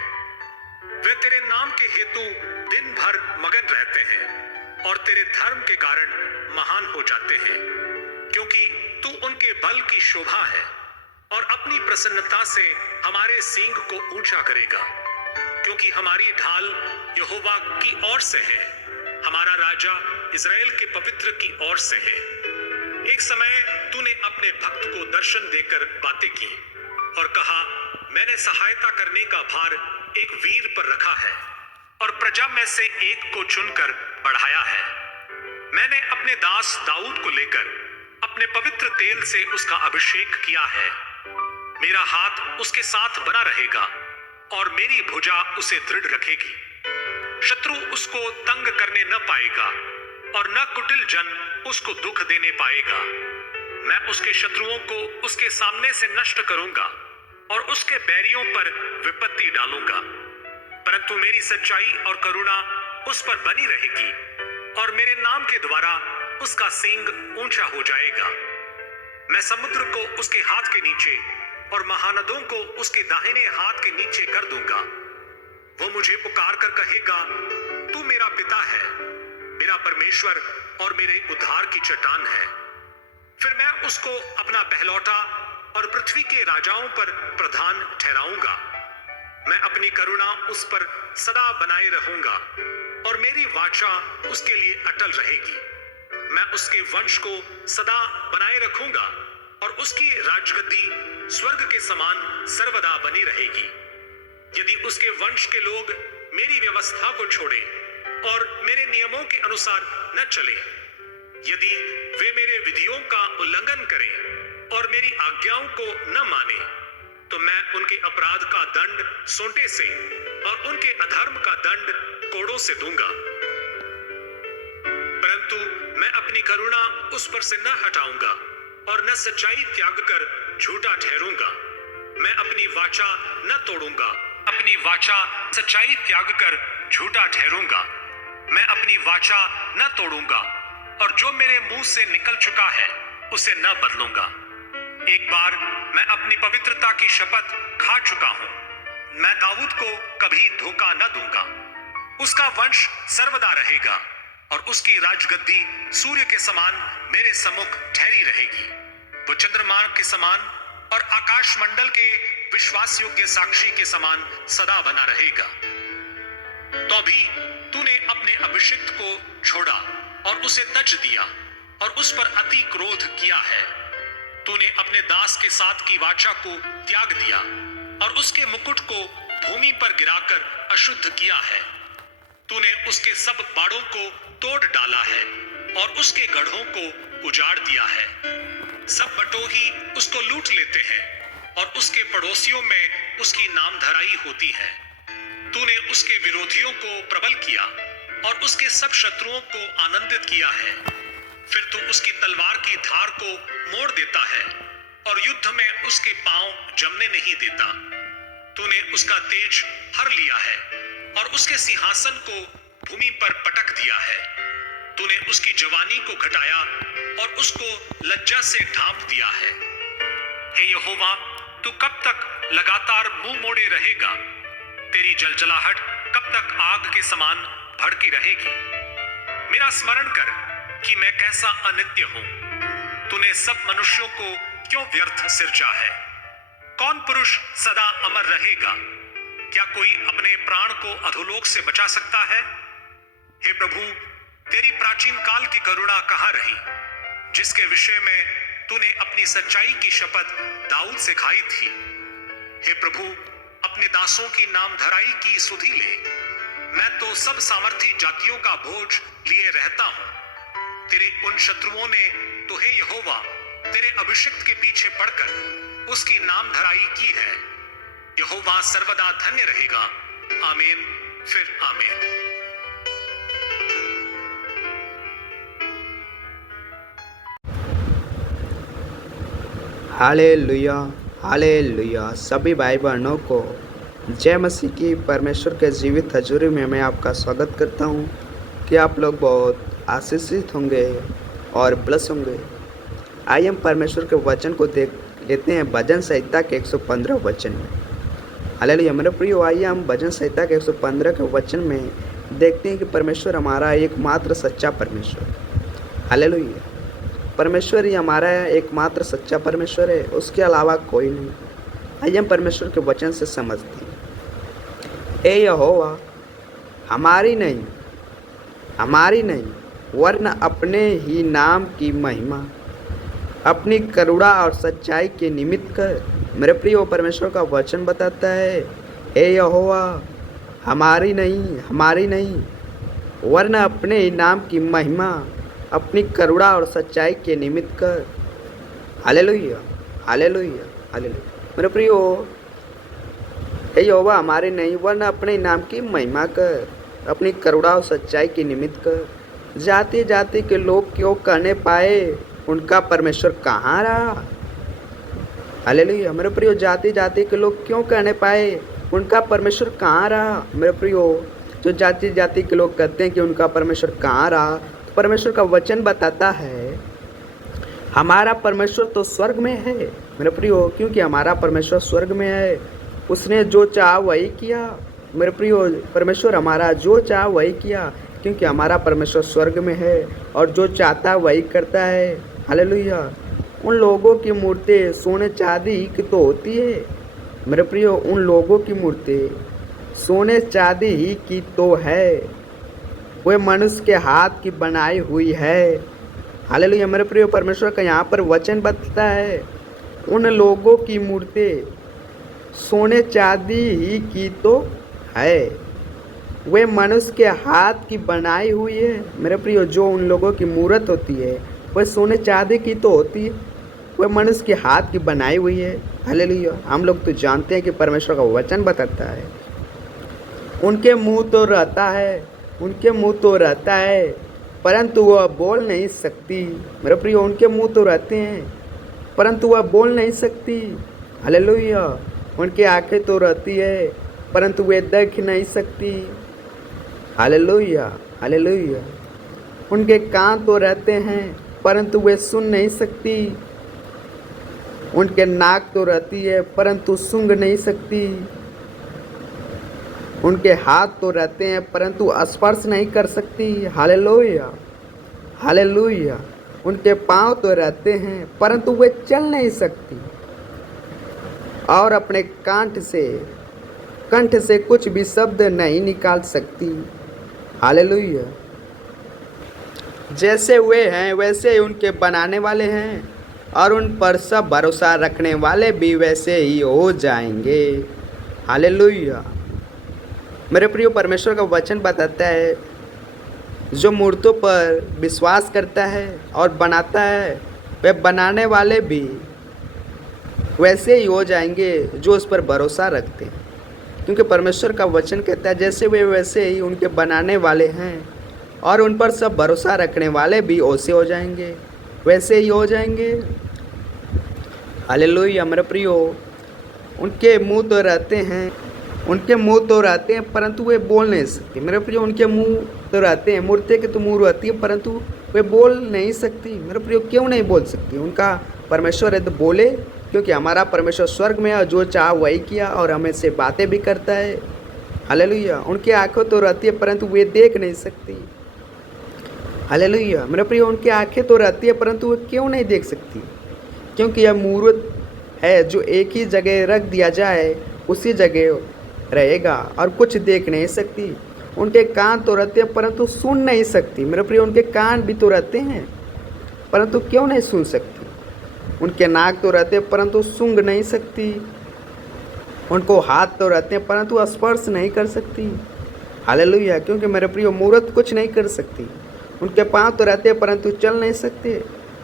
वे तेरे नाम के हेतु दिन भर मगन रहते हैं और तेरे धर्म के कारण महान हो जाते हैं, क्योंकि तू उनके बल की शोभा है और अपनी प्रसन्नता से हमारे सींग को ऊंचा करेगा। क्योंकि हमारी ढाल यहोवा की ओर से है, हमारा राजा इज़राइल के पवित्र की ओर से है। एक समय तूने अपने भक्त को दर्शन देकर बातें की और कहा, मैंने सहायता करने का भार एक वीर पर रखा है और प्रजा में से एक को चुनकर बढ़ाया है। मैंने अपने दास दाऊद को लेकर अपने पवित्र तेल से उसका अभिषेक किया है। मेरा हाथ उसके साथ बना रहेगा और मेरी भुजा उसे दृढ़ रखेगी। शत्रु उसको तंग करने न पाएगा और न कुटिल जन उसको दुख देने पाएगा। मैं उसके शत्रुओं को उसके सामने से नष्ट करूंगा और उसके बैरियों पर विपत्ति डालूंगा। परंतु मेरी सच्चाई और करुणा उस पर बनी रहेगी और मेरे नाम के द्वारा उसका सींग ऊंचा हो जाएगा। मैं समुद्र को उसके हाथ के नीचे और महानदों को उसके दाहिने हाथ के नीचे कर दूंगा। वो मुझे पुकार कर कहेगा, तू मेरा पिता है, मेरा परमेश्वर और मेरे उद्धार की चट्टान है। फिर मैं उसको अपना पहलौठा और पृथ्वी के राजाओं पर प्रधान ठहराऊंगा। मैं अपनी करुणा उस पर सदा बनाए रहूंगा और मेरी वाचा उसके लिए अटल रहेगी। मैं उसके वंश को सदा बनाए रखूंगा और उसकी राजगद्दी स्वर्ग के समान सर्वदा बनी रहेगी। यदि उसके वंश के लोग मेरी व्यवस्था को छोड़े और मेरे नियमों के अनुसार न चले, यदि वे मेरे विधियों का उल्लंघन करें और मेरी आज्ञाओं को न माने, तो मैं उनके अपराध का दंड सोंटे से और उनके अधर्म का दंड कोड़ों से दूंगा। परंतु मैं अपनी करुणा उस पर से न हटाऊंगा और न सच्चाई त्याग कर झूठा ठहरूंगा। मैं अपनी वाचा न तोड़ूंगा, अपनी वाचा सच्चाई त्याग कर झूठा ठहरूंगा। मैं अपनी वाचा न तोड़ूंगा और जो मेरे मुंह से निकल चुका है उसे न बदलूंगा। एक बार मैं अपनी पवित्रता की शपथ खा चुका हूं। मैं दाऊद को कभी धोखा न दूंगा। उसका वंश सर्वदा रहेगा और उसकी राजगद्दी सूर्य के समान मेरे सम्मुख ठहरी रहेगी। वो चंद्रमा के समान और आकाश मंडल के विश्वास योग्य साक्षी के समान सदा बना रहेगा। तो भी तूने अपने अभिषिक्त को छोड़ा और उसे तज दिया और उस पर अति क्रोध किया है। तूने अपने दास के साथ की वाचा को त्याग दिया और उसके मुकुट को भूमि पर गिराकर अशुद्ध किया है। तूने उसके सब बाड़ों को तोड़ डाला है और उसके गढ़ों को उजाड़ दिया है। सब बटोही उसको लूट लेते हैं और उसके पड़ोसियों में उसकी नामधराई होती है। तूने उसके विरोधियों को प्रबल किया और उसके सब शत्रुओं को आनंदित किया है। फिर तू उसकी तलवार की धार को मोड़ देता है और युद्ध में उसके पांव जमने नहीं देता। तूने उसका तेज हर लिया है और उसके सिंहासन को भूमि पर पटक दिया है। तूने उसकी जवानी को घटाया और उसको लज्जा से ढांप दिया है। हे यहोवा, तू कब तक लगातार मुंह मोड़े रहेगा? तेरी जलजलाहट कब तक आग के समान भड़की रहेगी? मेरा स्मरण कर कि मैं कैसा अनित्य हूं। तूने सब मनुष्यों को क्यों व्यर्थ सिरचा है? कौन पुरुष सदा अमर रहेगा? क्या कोई अपने प्राण को अधोलोक से बचा सकता है? हे प्रभु, तेरी प्राचीन काल की करुणा कहां रही, जिसके विषय में तूने अपनी सच्चाई की शपथ दाऊद से खाई थी? हे प्रभु, अपने दासों की नामधराई की सुधि ले। मैं तो सब सामर्थी जातियों का बोझ लिए रहता हूं। तेरे उन शत्रुओं ने तो हे यहोवा तेरे अभिषिक्त के पीछे पड़कर उसकी नामधराई की है। यहोवा सर्वदा धन्य रहेगा। आमीन, फिर आमीन। Hallelujah, hallelujah. सभी भाई बहनों को जय मसीह की। परमेश्वर के जीवित हजूरी में मैं आपका स्वागत करता हूं कि आप लोग बहुत आशीषित होंगे और ब्लस होंगे। आइए हम परमेश्वर के वचन को देख लेते हैं भजन संहिता के 115 वचन में। हालेलुया मेरे प्रियो, आइए हम भजन संहिता के 115 के वचन में देखते हैं कि परमेश्वर हमारा एकमात्र सच्चा परमेश्वर। हालेलुया। परमेश्वर ही हमारा एकमात्र सच्चा परमेश्वर है, उसके अलावा कोई नहीं। आइए हम परमेश्वर के वचन से समझते हैं। हे यहोवा, हमारी नहीं वरन अपने ही नाम की महिमा अपनी करुणा और सच्चाई के निमित्त कर। मेरे प्रिय परमेश्वर का वचन बताता है, हे यहोवा, हमारी नहीं वरन अपने ही नाम की महिमा अपनी करुणा और सच्चाई के निमित्त कर। Hallelujah, hallelujah, hallelujah. मेरे प्रियो, हे यहोवा, हमारे नहीं वरन अपने नाम की महिमा कर, अपनी करुणा और सच्चाई के निमित्त कर। जाति जाति के लोग क्यों कहने पाए उनका परमेश्वर कहाँ रहा। हालेलुया। मेरे प्रियो, जाति जाति के लोग क्यों कहने पाए उनका परमेश्वर कहाँ रहा। मेरे प्रियो, जो जाति जाति के लोग कहते हैं कि उनका परमेश्वर कहाँ रहा, तो परमेश्वर का वचन बताता है हमारा परमेश्वर तो स्वर्ग में है। मेरे प्रियो, क्योंकि हमारा परमेश्वर स्वर्ग में है, उसने जो चाहा वही किया। मेरे प्रियो, परमेश्वर हमारा जो चाहा वही किया, क्योंकि हमारा परमेश्वर स्वर्ग में है और जो चाहता वही करता है। हालेलुया। उन लोगों की मूर्ति सोने चांदी की तो होती है। मेरे प्रियो, उन लोगों की मूर्ति सोने चांदी ही की तो है, वे मनुष्य के हाथ की बनाई हुई है। हालेलुया। मेरे प्रियो, परमेश्वर का यहाँ पर वचन बताता है उन लोगों की मूर्ति सोने चांदी ही की तो है, वे मनुष्य के हाथ की बनाई हुई है। मेरे प्रियो, जो उन लोगों की मूर्त होती है वह सोने चांदी की तो होती है, वह मनुष्य के हाथ की बनाई हुई है। हालेलुया। हम लोग तो जानते हैं कि परमेश्वर का वचन बताता है उनके मुंह तो रहता है परंतु वह बोल नहीं सकती। मेरे प्रियो, उनके मुंह तो रहते हैं परंतु वह बोल नहीं सकती। हालेलुया। उनकी आंखें तो रहती है परंतु वे देख नहीं सकती। Hallelujah, hallelujah. उनके कान तो रहते हैं परंतु वे सुन नहीं सकती। उनके नाक तो रहती है परंतु सूंघ नहीं सकती। उनके हाथ तो रहते हैं परंतु स्पर्श नहीं कर सकती। Hallelujah, hallelujah. उनके पांव तो रहते हैं परंतु वे चल नहीं सकती और अपने कंठ से कुछ भी शब्द नहीं निकाल सकती। हालेलुया। जैसे वे हैं वैसे ही उनके बनाने वाले हैं और उन पर सब भरोसा रखने वाले भी वैसे ही हो जाएंगे। हालेलुया। मेरे प्रिय, परमेश्वर का वचन बताता है जो मूर्तों पर विश्वास करता है और बनाता है वे बनाने वाले भी वैसे ही हो जाएंगे जो उस पर भरोसा रखते हैं। क्योंकि परमेश्वर का वचन कहता है जैसे वे वैसे ही उनके बनाने वाले हैं और उन पर सब भरोसा रखने वाले भी वैसे हो जाएंगे, वैसे ही हो जाएंगे। हालेलुया। मेरे प्रियो, उनके मुंह तो रहते हैं परंतु वे बोल नहीं सकते। मेरे प्रियो, उनके मुंह तो रहते हैं, मूर्ति के तो मुंह रहती है परंतु वे बोल नहीं सकती। मेरे प्रियो, क्यों नहीं बोल सकती। उनका परमेश्वर है तो बोले, क्योंकि हमारा परमेश्वर स्वर्ग में है और जो चाह वही किया और हमें से बातें भी करता है। हालेलुया। उनकी आंखें तो रहती है परंतु वे देख नहीं सकती। हालेलुया। मेरे प्रियो, उनकी आंखें तो रहती है परंतु वे क्यों नहीं देख सकती, क्योंकि यह मूर्त है जो एक ही जगह रख दिया जाए उसी जगह रहेगा और कुछ देख नहीं सकती। उनके कान तो रहते हैं परंतु सुन नहीं सकती। मेरे प्रिय, उनके कान भी तो रहते हैं परंतु क्यों नहीं सुन सकती। उनके नाक तो रहते हैं परंतु सूंघ नहीं सकती। उनको हाथ तो रहते हैं परंतु स्पर्श नहीं कर सकती। हालेलुया। क्योंकि मेरे प्रिय, मूर्त कुछ नहीं कर सकती। उनके पाँव तो रहते हैं परंतु चल नहीं सकते।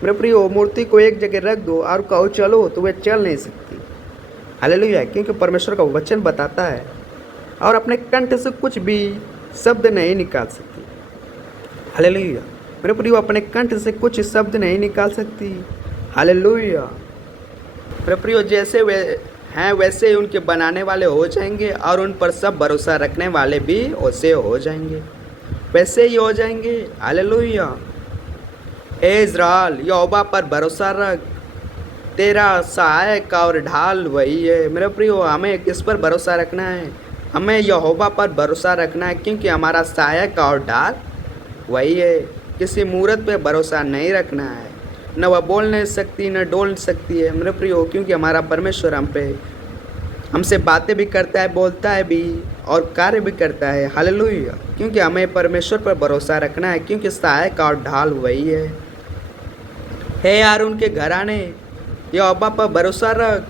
मेरे प्रिय, मूर्ति को एक जगह रख दो और कहो चलो तो वे चल नहीं सकती। हालेलुया। क्योंकि परमेश्वर का वचन बताता है और अपने कंठ से कुछ भी शब्द नहीं निकाल सकती। हालेलुया। मेरे प्रिय, अपने कंठ से कुछ शब्द नहीं निकाल सकती। हालेलुया। मेरे प्रिय, जैसे वे हैं वैसे ही उनके बनाने वाले हो जाएंगे और उन पर सब भरोसा रखने वाले भी वैसे हो जाएंगे, वैसे ही हो जाएंगे। हालेलुया। ए इज़राइल, यहोवा पर भरोसा रख, तेरा सहायक और ढाल वही है। मेरे प्रियो, हमें किस पर भरोसा रखना है? हमें यहोवा पर भरोसा रखना है, क्योंकि हमारा सहायक और ढाल वही है। किसी मूर्त पे भरोसा नहीं रखना है। न वह बोल नहीं सकती न डोल सकती है मेरे प्रियो, क्योंकि हमारा परमेश्वर हमसे बातें भी करता है, बोलता है भी और कार्य भी करता है। हालेलुया। क्योंकि हमें परमेश्वर पर भरोसा रखना है, क्योंकि सहायक और ढाल वही है। हे यार उनके घराने, यहोवा पर भरोसा रख,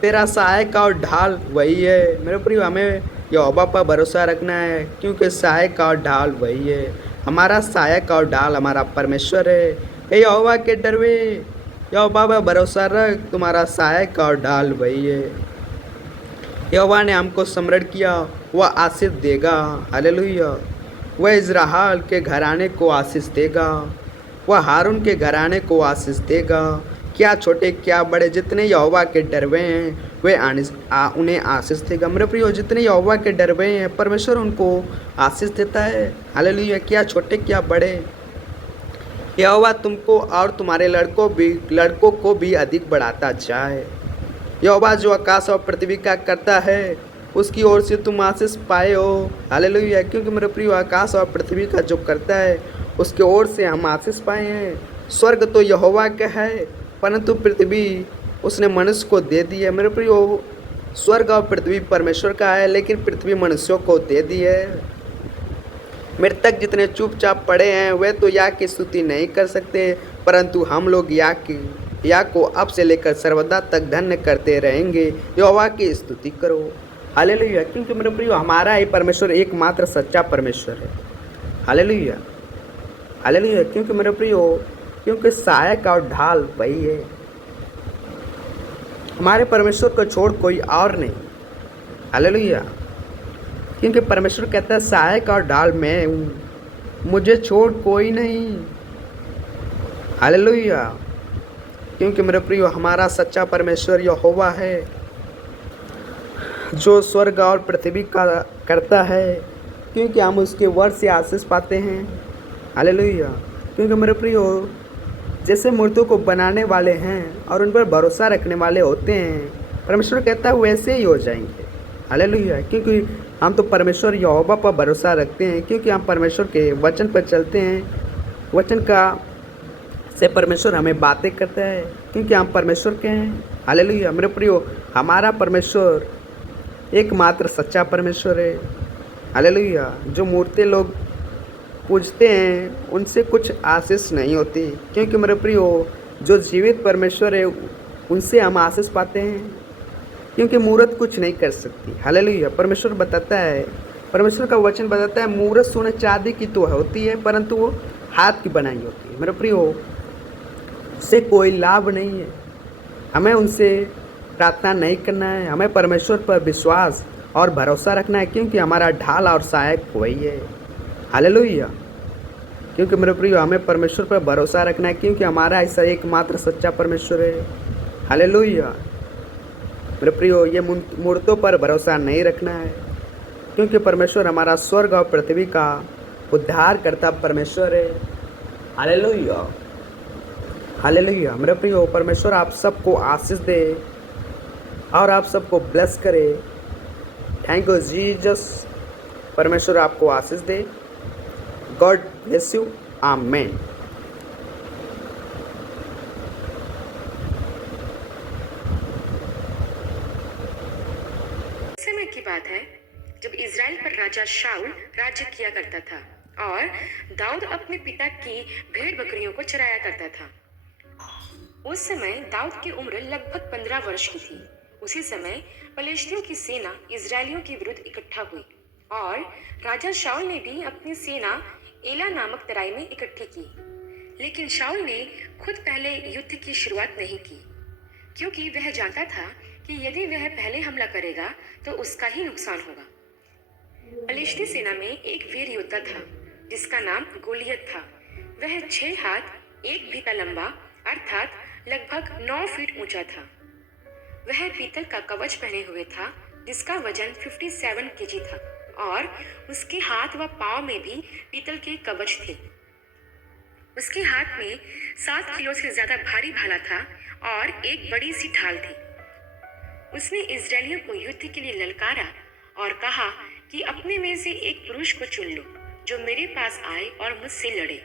तेरा सहायक और ढाल वही है। मेरे प्रियो, हमें यहोवा पर भरोसा रखना है, क्योंकि सहायक और ढाल वही है। हमारा सहायक और ढाल हमारा परमेश्वर है। हे यहोवा के डरवे, यहोवा पर भरोसा रख, तुम्हारा सहायक और ढाल वही है। यहोवा ने हमको समरण किया, वह आशीष देगा। हालेलुया। वह इज़राइल के घराने को आशीष देगा, वह हारून के घराने को आशीष देगा। क्या छोटे क्या बड़े, जितने यहोवा के डरवे हैं वे उन्हें आशीष देगा। मेरे प्रियो, जितने यहोवा के डरवे हैं परमेश्वर उनको आशीष देता है। हालेलुया। क्या छोटे क्या बड़े, यहोवा तुमको और तुम्हारे लड़कों को भी अधिक बढ़ाता जाए। यहोवा जो आकाश और पृथ्वी का करता है, उसकी ओर से तुम आशीष पाए हो। हालेलुया। क्योंकि मेरे प्रियो, आकाश और पृथ्वी का जो करता है उसके ओर से हम आशीष पाए हैं। स्वर्ग तो यहोवा का है, परंतु पृथ्वी उसने मनुष्य को दे दी है। मेरे प्रियो, स्वर्ग और पृथ्वी परमेश्वर का है, लेकिन पृथ्वी मनुष्यों को दे दी है। मृतक जितने चुपचाप पड़े हैं वे तो या की स्तुति नहीं कर सकते, परंतु हम लोग या को अब से लेकर सर्वदा तक धन्य करते रहेंगे। यहोवा की स्तुति करो। हालेलुया। क्योंकि मेरे प्रियो, हमारा ही परमेश्वर एकमात्र सच्चा परमेश्वर है। हालेलुया। हालेलुया। क्योंकि मेरे प्रियो, क्योंकि सहायक और ढाल वही है। हमारे परमेश्वर को छोड़ कोई और नहीं। हालेलुया। क्योंकि परमेश्वर कहता है सहायक और ढाल मैं हूँ, मुझे छोड़ कोई नहीं। हालेलुया। क्योंकि मेरे प्रियो, हमारा सच्चा परमेश्वर यहोवा है, जो स्वर्ग और पृथ्वी का करता है, क्योंकि हम उसके वर्ण से आशीष पाते हैं। हालेलुया। क्योंकि मेरे प्रियो, जैसे मूर्तों को बनाने वाले हैं और उन पर भरोसा रखने वाले होते हैं, परमेश्वर कहता है वैसे ही हो जाएंगे। हालेलुया। क्योंकि हम तो परमेश्वर यहोवा पर भरोसा रखते हैं, क्योंकि हम परमेश्वर के वचन पर चलते हैं। वचन का से परमेश्वर हमें बातें करता है, क्योंकि हम परमेश्वर के हैं। हालेलुया। मेरे प्रियो, हमारा परमेश्वर एकमात्र सच्चा परमेश्वर है। हालेलुया। जो मूर्ति लोग पूजते हैं उनसे कुछ आशीष नहीं होती, क्योंकि मेरे प्रियो, जो जीवित परमेश्वर है उनसे हम आशीष पाते हैं, क्योंकि मूर्त कुछ नहीं कर सकती। हालेलुया। परमेश्वर बताता है, परमेश्वर का वचन बताता है, मूर्त सोने चांदी की तो होती है, परंतु वो हाथ की बनाई होती है। मेरे प्रियो, से कोई लाभ नहीं है। हमें उनसे प्रार्थना नहीं करना है, हमें परमेश्वर पर विश्वास और भरोसा रखना है, क्योंकि हमारा ढाल और सहायक वही है। हालेलुया। क्योंकि मेरे प्रियो, हमें परमेश्वर पर भरोसा रखना है, क्योंकि हमारा ऐसा एकमात्र सच्चा परमेश्वर है। हालेलुया। मेरे प्रियो, ये मूर्तों पर भरोसा नहीं रखना है, क्योंकि परमेश्वर हमारा स्वर्ग और पृथ्वी का उद्धार करता परमेश्वर है। हालेलुया। हालेलुया। मेरे प्रियो, परमेश्वर आप सबको आशीष दे और आप सबको ब्लेस करे। Thank you Jesus. परमेश्वर आपको आशीष दे। God bless you. आमेन। समय की बात है जब इज़राइल पर राजा शाऊल राज्य किया करता था और दाऊद अपने पिता की भेड़ बकरियों को चराया करता था। उस समय दाऊद की उम्र लगभग 15 वर्ष की थी। उसी समय फलिश्तियों की सेना इजरायलियों के विरुद्ध इकट्ठा हुई और राजा शाऊल ने भी अपनी सेना एला नामक तराई में इकट्ठी की। लेकिन शाऊल ने खुद पहले युद्ध की शुरुआत नहीं की, क्योंकि वह जानता था कि यदि वह पहले हमला करेगा तो उसका ही नुकसान होगा। फलिश्ती सेना में एक वीर योद्धा था जिसका नाम गोलियत था। वह 6 हाथ 1 बीता लंबा अर्थात लगभग 9 फीट ऊंचा था। वह पीतल का कवच पहने हुए था जिसका वजन 57 केजी था और उसके हाथ व पांव में भी पीतल के कवच थे। उसके हाथ में 7 किलो से ज्यादा भारी भाला था और एक बड़ी सी ढाल थी। उसने इजरायलियों को युद्ध के लिए ललकारा और कहा कि अपने में से एक पुरुष को चुन लो जो मेरे पास आए और मुझसे लड़े,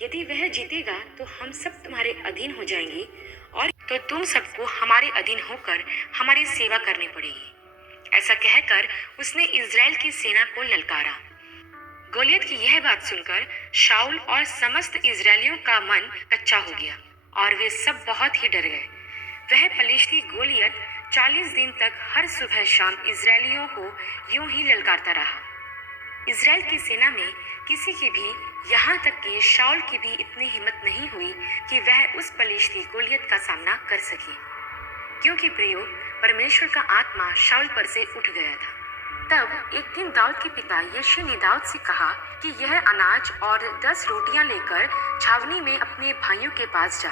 यदि वह जीतेगा तो हम सब तुम्हारे अधीन हो जाएंगे और तो तुम सबको हमारे अधीन होकर हमारी सेवा करनी पड़ेगी। ऐसा कहकर उसने इज़राइल की सेना को ललकारा। गोलियत की यह बात सुनकर शाऊल और समस्त इज़राइलियों का मन कच्चा हो गया और वे सब बहुत ही डर गए। वह पलिश्ती गोलियत 40 दिन तक हर सुबह शाम इज़राइलियों को यूं ही ललकारता रहा। इज़राइल की सेना में किसी की भी, यहाँ तक कि शाऊल की भी इतनी हिम्मत नहीं हुई कि वह उस पलिश्ती गोलियत का सामना कर सके, क्योंकि प्रियो परमेश्वर का आत्मा शाऊल पर से उठ गया था। तब एक दिन दाऊद के पिता यिशै ने दाऊद से कहा कि यह अनाज और 10 रोटियां लेकर छावनी में अपने भाइयों के पास जा,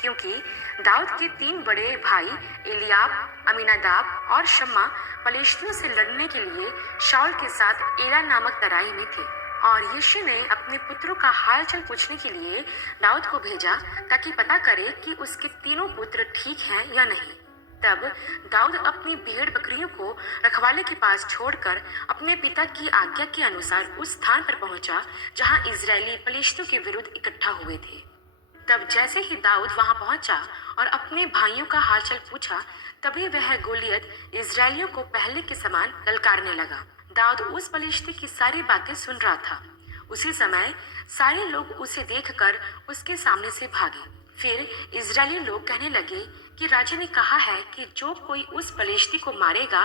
क्योंकि दाऊद के 3 बड़े भाई एलियाब, अमीनादाब और शम्मा पलिश्तियों से लड़ने के लिए शाऊल के साथ एला नामक तराई में थे। और यिशै ने अपने पुत्रों का हालचाल पूछने के लिए दाऊद को भेजा ताकि पता करे कि उसके तीनों पुत्र ठीक हैं या नहीं। तब दाऊद अपनी भेड़ बकरियों को रखवाले के पास छोड़कर अपने पिता की आज्ञा के अनुसार उस स्थान पर पहुंचा जहां इजरायली पलिश्तियों के विरुद्ध इकट्ठा हुए थे। तब जैसे ही दाऊद वहां पहुंचा और अपने भाइयों का हालचाल पूछा, तभी वह गोलियत इजरायलियों को पहले के समान ललकारने लगा। दाऊद उस पलिश्ती की सारी बातें सुन रहा था। उसी समय सारे लोग उसे देखकर उसके सामने से भागे। फिर इजरायली लोग कहने लगे कि राजा ने कहा है कि जो कोई उस पलिश्ती को मारेगा,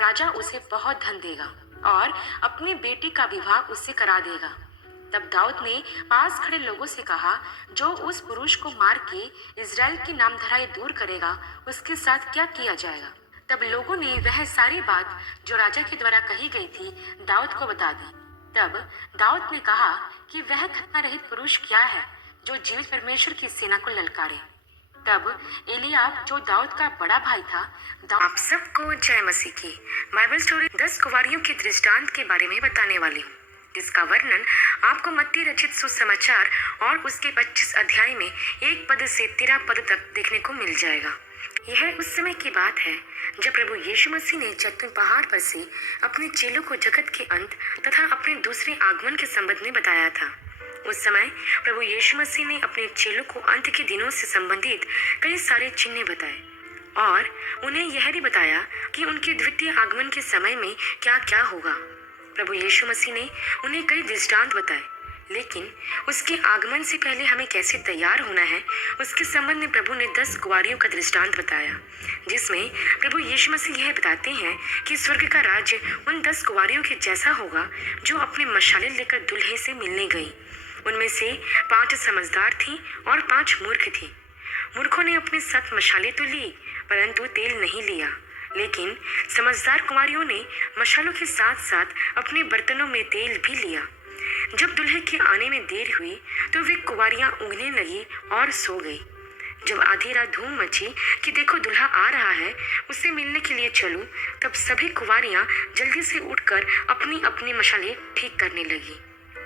राजा उसे बहुत धन देगा और अपनी बेटी का विवाह उससे करा देगा। तब दाऊद ने पास खड़े लोगों से कहा, जो उस पुरुष को मार के इजराइल की नामधराई दूर करेगा, उसके साथ क्या किया जाएगा। तब लोगों ने वह सारी बात जो राजा के द्वारा कही गई थी दाऊद को बता दी। तब दाऊद ने कहा कि वह खतना रहित पुरुष क्या है जो जीवित परमेश्वर की सेना को ललकारे। तब एलियाब, जो दाऊद का बड़ा भाई था, आप सबको जय मसीह की बाइबल स्टोरी 10 कुंवारियों के दृष्टांत के बारे में बताने वाली हूँ, जिसका वर्णन आपको मत्ती रचित सुसमाचार और उसके 25 अध्याय में 1 पद से 13 पद तक देखने को मिल जाएगा। यह उस समय की बात है जब प्रभु यीशु मसीह ने जैतून पहाड़ पर से अपने चेलों को जगत के अंत तथा अपने दूसरे आगमन के संबंध में बताया था। उस समय प्रभु यीशु मसीह ने अपने चेलों को अंत के दिनों से संबंधित कई सारे चिन्ह बताए और उन्हें यह भी बताया कि उनके द्वितीय आगमन के समय में क्या क्या होगा। प्रभु यीशु मसीह ने उन्हें कई दृष्टांत बताए, लेकिन उसके आगमन से पहले हमें कैसे तैयार होना है उसके संबंध में प्रभु ने 10 कुंवारियों का दृष्टांत बताया, जिसमें प्रभु यीशु मसीह यह बताते हैं कि स्वर्ग का राज्य उन 10 कुंवारियों के जैसा होगा जो अपने मशाले लेकर दूल्हे से मिलने गई। उनमें से 5 समझदार थीं और 5 मूर्ख थीं। मूर्खों ने अपने साथ मशाले तो ली, परंतु तेल नहीं लिया, लेकिन समझदार कुंवारियों ने मशालों के साथ साथ अपने बर्तनों में तेल भी लिया। जब दूल्हे के आने में देर हुई तो वे कुंवारियां ऊँघने लगी और सो गई। जब आधी रात धूम मची कि देखो दूल्हा आ रहा है, उससे मिलने के लिए चलो, तब सभी कुंवारियां जल्दी से उठकर अपनी अपनी मशालें ठीक करने लगी।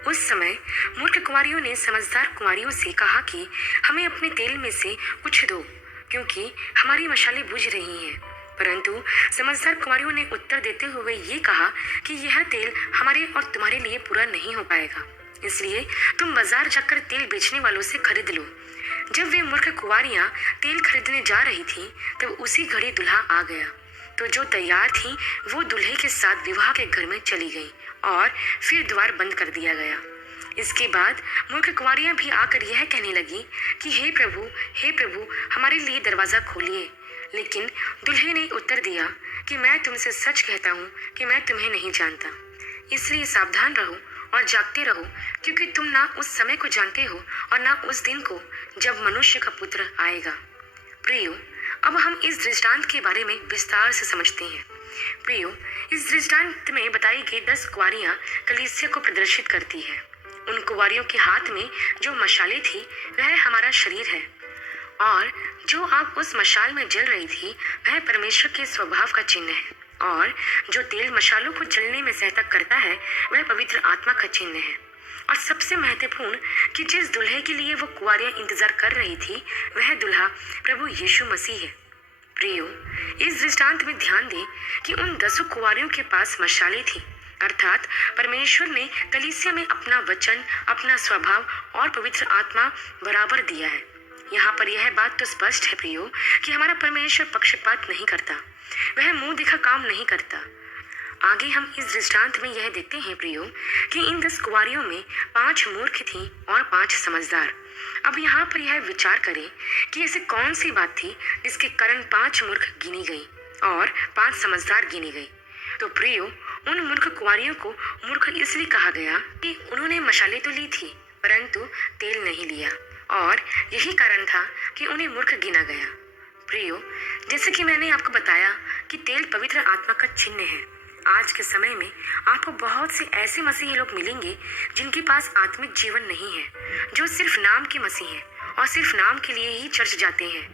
उस समय मूर्ख कुंवारियों ने समझदार कुंवारियों से कहा कि हमें अपने तेल में से कुछ दो, क्योंकि हमारी मशालें बुझ रही हैं। परंतु समझदार कुंवारियों ने उत्तर देते हुए ये कहा कि यह तेल हमारे और तुम्हारे लिए पूरा नहीं हो पाएगा, इसलिए तुम बाजार जाकर तेल बेचने वालों से खरीद लो। जब वे मूर्ख कुंवारियां तेल खरीदने जा रही थीं, तब उसी घड़ी दूल्हा आ गया। तो जो तैयार थीं वो दूल्हे के साथ विवाह के घर में चली गईं और फिर द्वार बंद कर दिया गया। इसके बाद मूर्ख कुंवारियां भी आकर यह कहने लगी कि हे प्रभु, हमारे लिए दरवाज़ा खोलिए। लेकिन दूल्हे ने उत्तर दिया कि मैं तुमसे सच कहता हूँ कि मैं तुम्हें नहीं जानता। इसलिए सावधान रहो और जागते रहो, क्योंकि तुम ना उस समय को जानते हो और ना उस दिन को जब मनुष्य का पुत्र आएगा। प्रियो, अब हम इस दृष्टांत के बारे में विस्तार से समझते हैं। प्रियो, इस दृष्टांत में बताई गई 10 कुंवारियां कलीसिया को प्रदर्शित करती है। उन कुंवारियों के हाथ में जो मशालें थी वह हमारा शरीर है, और जो आग उस मशाल में जल रही थी वह परमेश्वर के स्वभाव का चिन्ह है, और जो तेल मशालों को जलने में सहायता करता है वह पवित्र आत्मा का चिन्ह है। और सबसे महत्वपूर्ण कि जिस दूल्हे के लिए वो कुंवारियां इंतजार कर रही थी वह दूल्हा प्रभु यीशु मसीह है। प्रियो, इस दृष्टांत में ध्यान दें कि उन 10 कुंवारियों के पास मशालें थी, अर्थात परमेश्वर ने कलीसिया में अपना वचन, अपना स्वभाव और पवित्र आत्मा बराबर दिया है। यहाँ पर यह बात तो स्पष्ट है प्रियो कि हमारा परमेश्वर पक्षपात नहीं करता, वह मुंह दिखा काम नहीं करता। आगे हम इस दृष्टांत में यह देखते हैं प्रियो कि इन 10 कुंवारियों में 5 मूर्ख थीं और 5 समझदार। अब यहाँ पर यह विचार करें कि ऐसी कौन सी बात थी जिसके कारण 5 मूर्ख गिनी गई और 5 समझदार गिनी गई। तो प्रियो, उन मूर्ख कुंवारियों को मूर्ख इसलिए कहा गया कि उन्होंने मशालें तो ली थी परंतु तेल नहीं लिया, और यही कारण था कि उन्हें मूर्ख गिना गया। प्रियो, जैसे कि मैंने आपको बताया कि तेल पवित्र आत्मा का चिन्ह है। आज के समय में आपको बहुत से ऐसे मसीही लोग मिलेंगे जिनके पास आत्मिक जीवन नहीं है, जो सिर्फ नाम के मसीह हैं और सिर्फ नाम के लिए ही चर्च जाते हैं।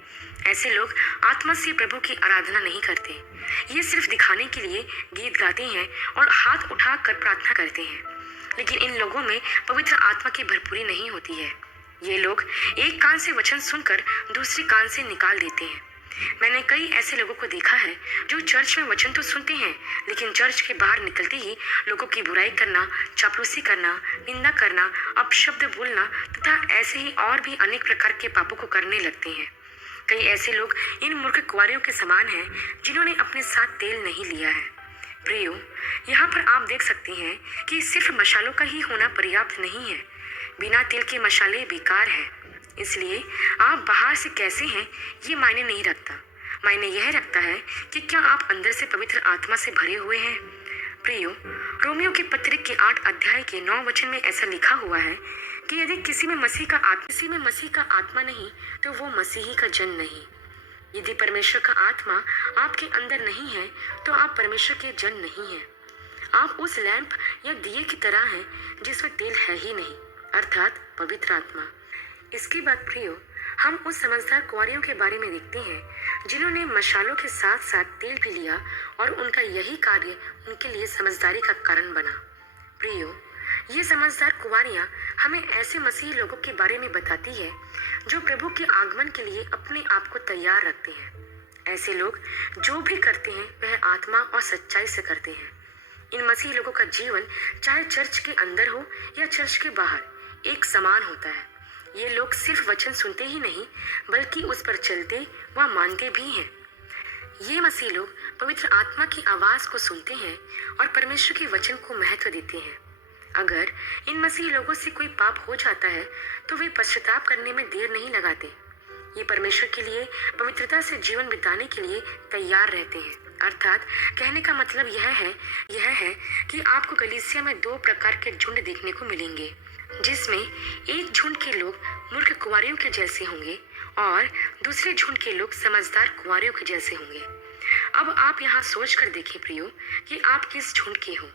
ऐसे लोग आत्मा से प्रभु की आराधना नहीं करते, ये सिर्फ दिखाने के लिए गीत गाते हैं और हाथ उठा कर प्रार्थना करते हैं, लेकिन इन लोगों में पवित्र आत्मा की भरपूरी नहीं होती है। ये लोग एक कान से वचन सुनकर दूसरे कान से निकाल देते हैं। मैंने कई ऐसे लोगों को देखा है जो चर्च में वचन तो सुनते हैं, लेकिन चर्च के बाहर निकलते ही लोगों की बुराई करना, चापलूसी करना, निंदा करना, अपशब्द बोलना तथा ऐसे ही और भी अनेक प्रकार के पापों को करने लगते हैं। कई ऐसे लोग इन मूर्ख कुंवारियों के समान हैं जिन्होंने अपने साथ तेल नहीं लिया है। प्रियो, यहाँ पर आप देख सकते हैं कि सिर्फ मशालों का ही होना पर्याप्त नहीं है। बिना तेल के मशाले बेकार है। इसलिए आप बाहर से कैसे हैं ये मायने नहीं रखता, मायने यह रखता है कि क्या आप अंदर से पवित्र आत्मा से भरे हुए हैं। प्रियो, रोमियो के पत्र के 8 अध्याय के 9 वचन में ऐसा लिखा हुआ है कि यदि किसी में मसीह का आत्मा नहीं तो वो मसीही का जन नहीं। यदि परमेश्वर का आत्मा आपके अंदर नहीं है तो आप परमेश्वर के जन नहीं हैं। आप उस लैंप या दिए की तरह हैं जिसमें तेल है ही नहीं, अर्थात पवित्र आत्मा। इसके बाद प्रियो, हम उस समझदार कुंवारियों के बारे में देखते हैं जिन्होंने मशालों के साथ साथ तेल भी लिया और उनका यही कार्य उनके लिए समझदारी का कारण बना। प्रियो, ये समझदार कुंवारियां हमें ऐसे मसीही लोगों के बारे में बताती है जो प्रभु के आगमन के लिए अपने आप को तैयार रखते हैं। ऐसे लोग जो भी करते हैं वह आत्मा और सच्चाई से करते हैं। इन मसीही लोगों का जीवन चाहे चर्च के अंदर हो या चर्च के बाहर एक समान होता है। ये लोग सिर्फ वचन सुनते ही नहीं बल्कि उस पर चलते व मानते भी हैं। ये मसीह लोग पवित्र आत्मा की आवाज़ को सुनते हैं और परमेश्वर के वचन को महत्व देते हैं। अगर इन मसीह लोगों से कोई पाप हो जाता है तो वे पश्चाताप करने में देर नहीं लगाते। ये परमेश्वर के लिए पवित्रता से जीवन बिताने के लिए तैयार रहते हैं। अर्थात कहने का मतलब यह है कि आपको कलीसिया में 2 प्रकार के झुंड देखने को मिलेंगे, जिसमें एक झुंड के लोग मूर्ख कुंवारियों के जैसे होंगे और दूसरे झुंड के लोग समझदार कुंवारियों के जैसे होंगे। अब आप यहाँ सोच कर देखें प्रियो कि आप किस झुंड के हो।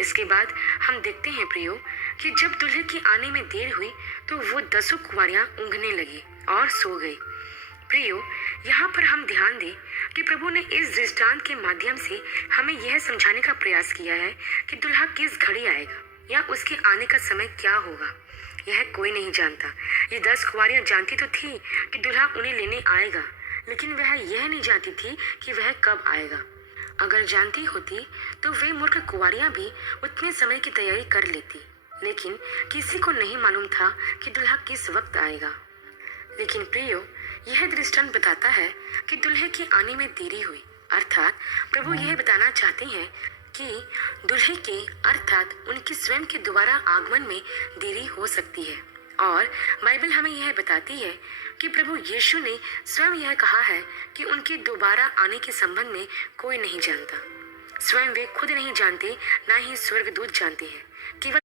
इसके बाद हम देखते हैं प्रियो कि जब दूल्हे के आने में देर हुई तो वो 10 कुंवारियां ऊँघने लगी और सो गई। प्रियो, यहाँ पर हम ध्यान दें कि प्रभु ने इस दृष्टांत के माध्यम से हमें यह समझाने का प्रयास किया है कि दूल्हा किस घड़ी आएगा या उसके आने का समय क्या होगा, यह कोई नहीं जानता। ये 10 कुंवारियां जानती तो थी कि दूल्हा उन्हें लेने आएगा, लेकिन वह यह नहीं जानती थी कि वह कब आएगा। अगर जानती होती तो वे मूर्ख कुंवारियां भी उतने समय की तैयारी कर लेती, लेकिन किसी को नहीं मालूम था कि दूल्हा किस वक्त आएगा। लेकिन प्रियो, यह दृष्टांत बताता है कि दूल्हे के आने में देरी हुई, अर्थात प्रभु यह बताना चाहते हैं कि दूल्हे के अर्थात उनके स्वयं के दोबारा आगमन में देरी हो सकती है। और बाइबल हमें यह बताती है कि प्रभु यीशु ने स्वयं यह कहा है कि उनके दोबारा आने के संबंध में कोई नहीं जानता। स्वयं वे खुद नहीं जानते, ना ही स्वर्गदूत जानते हैं, केवल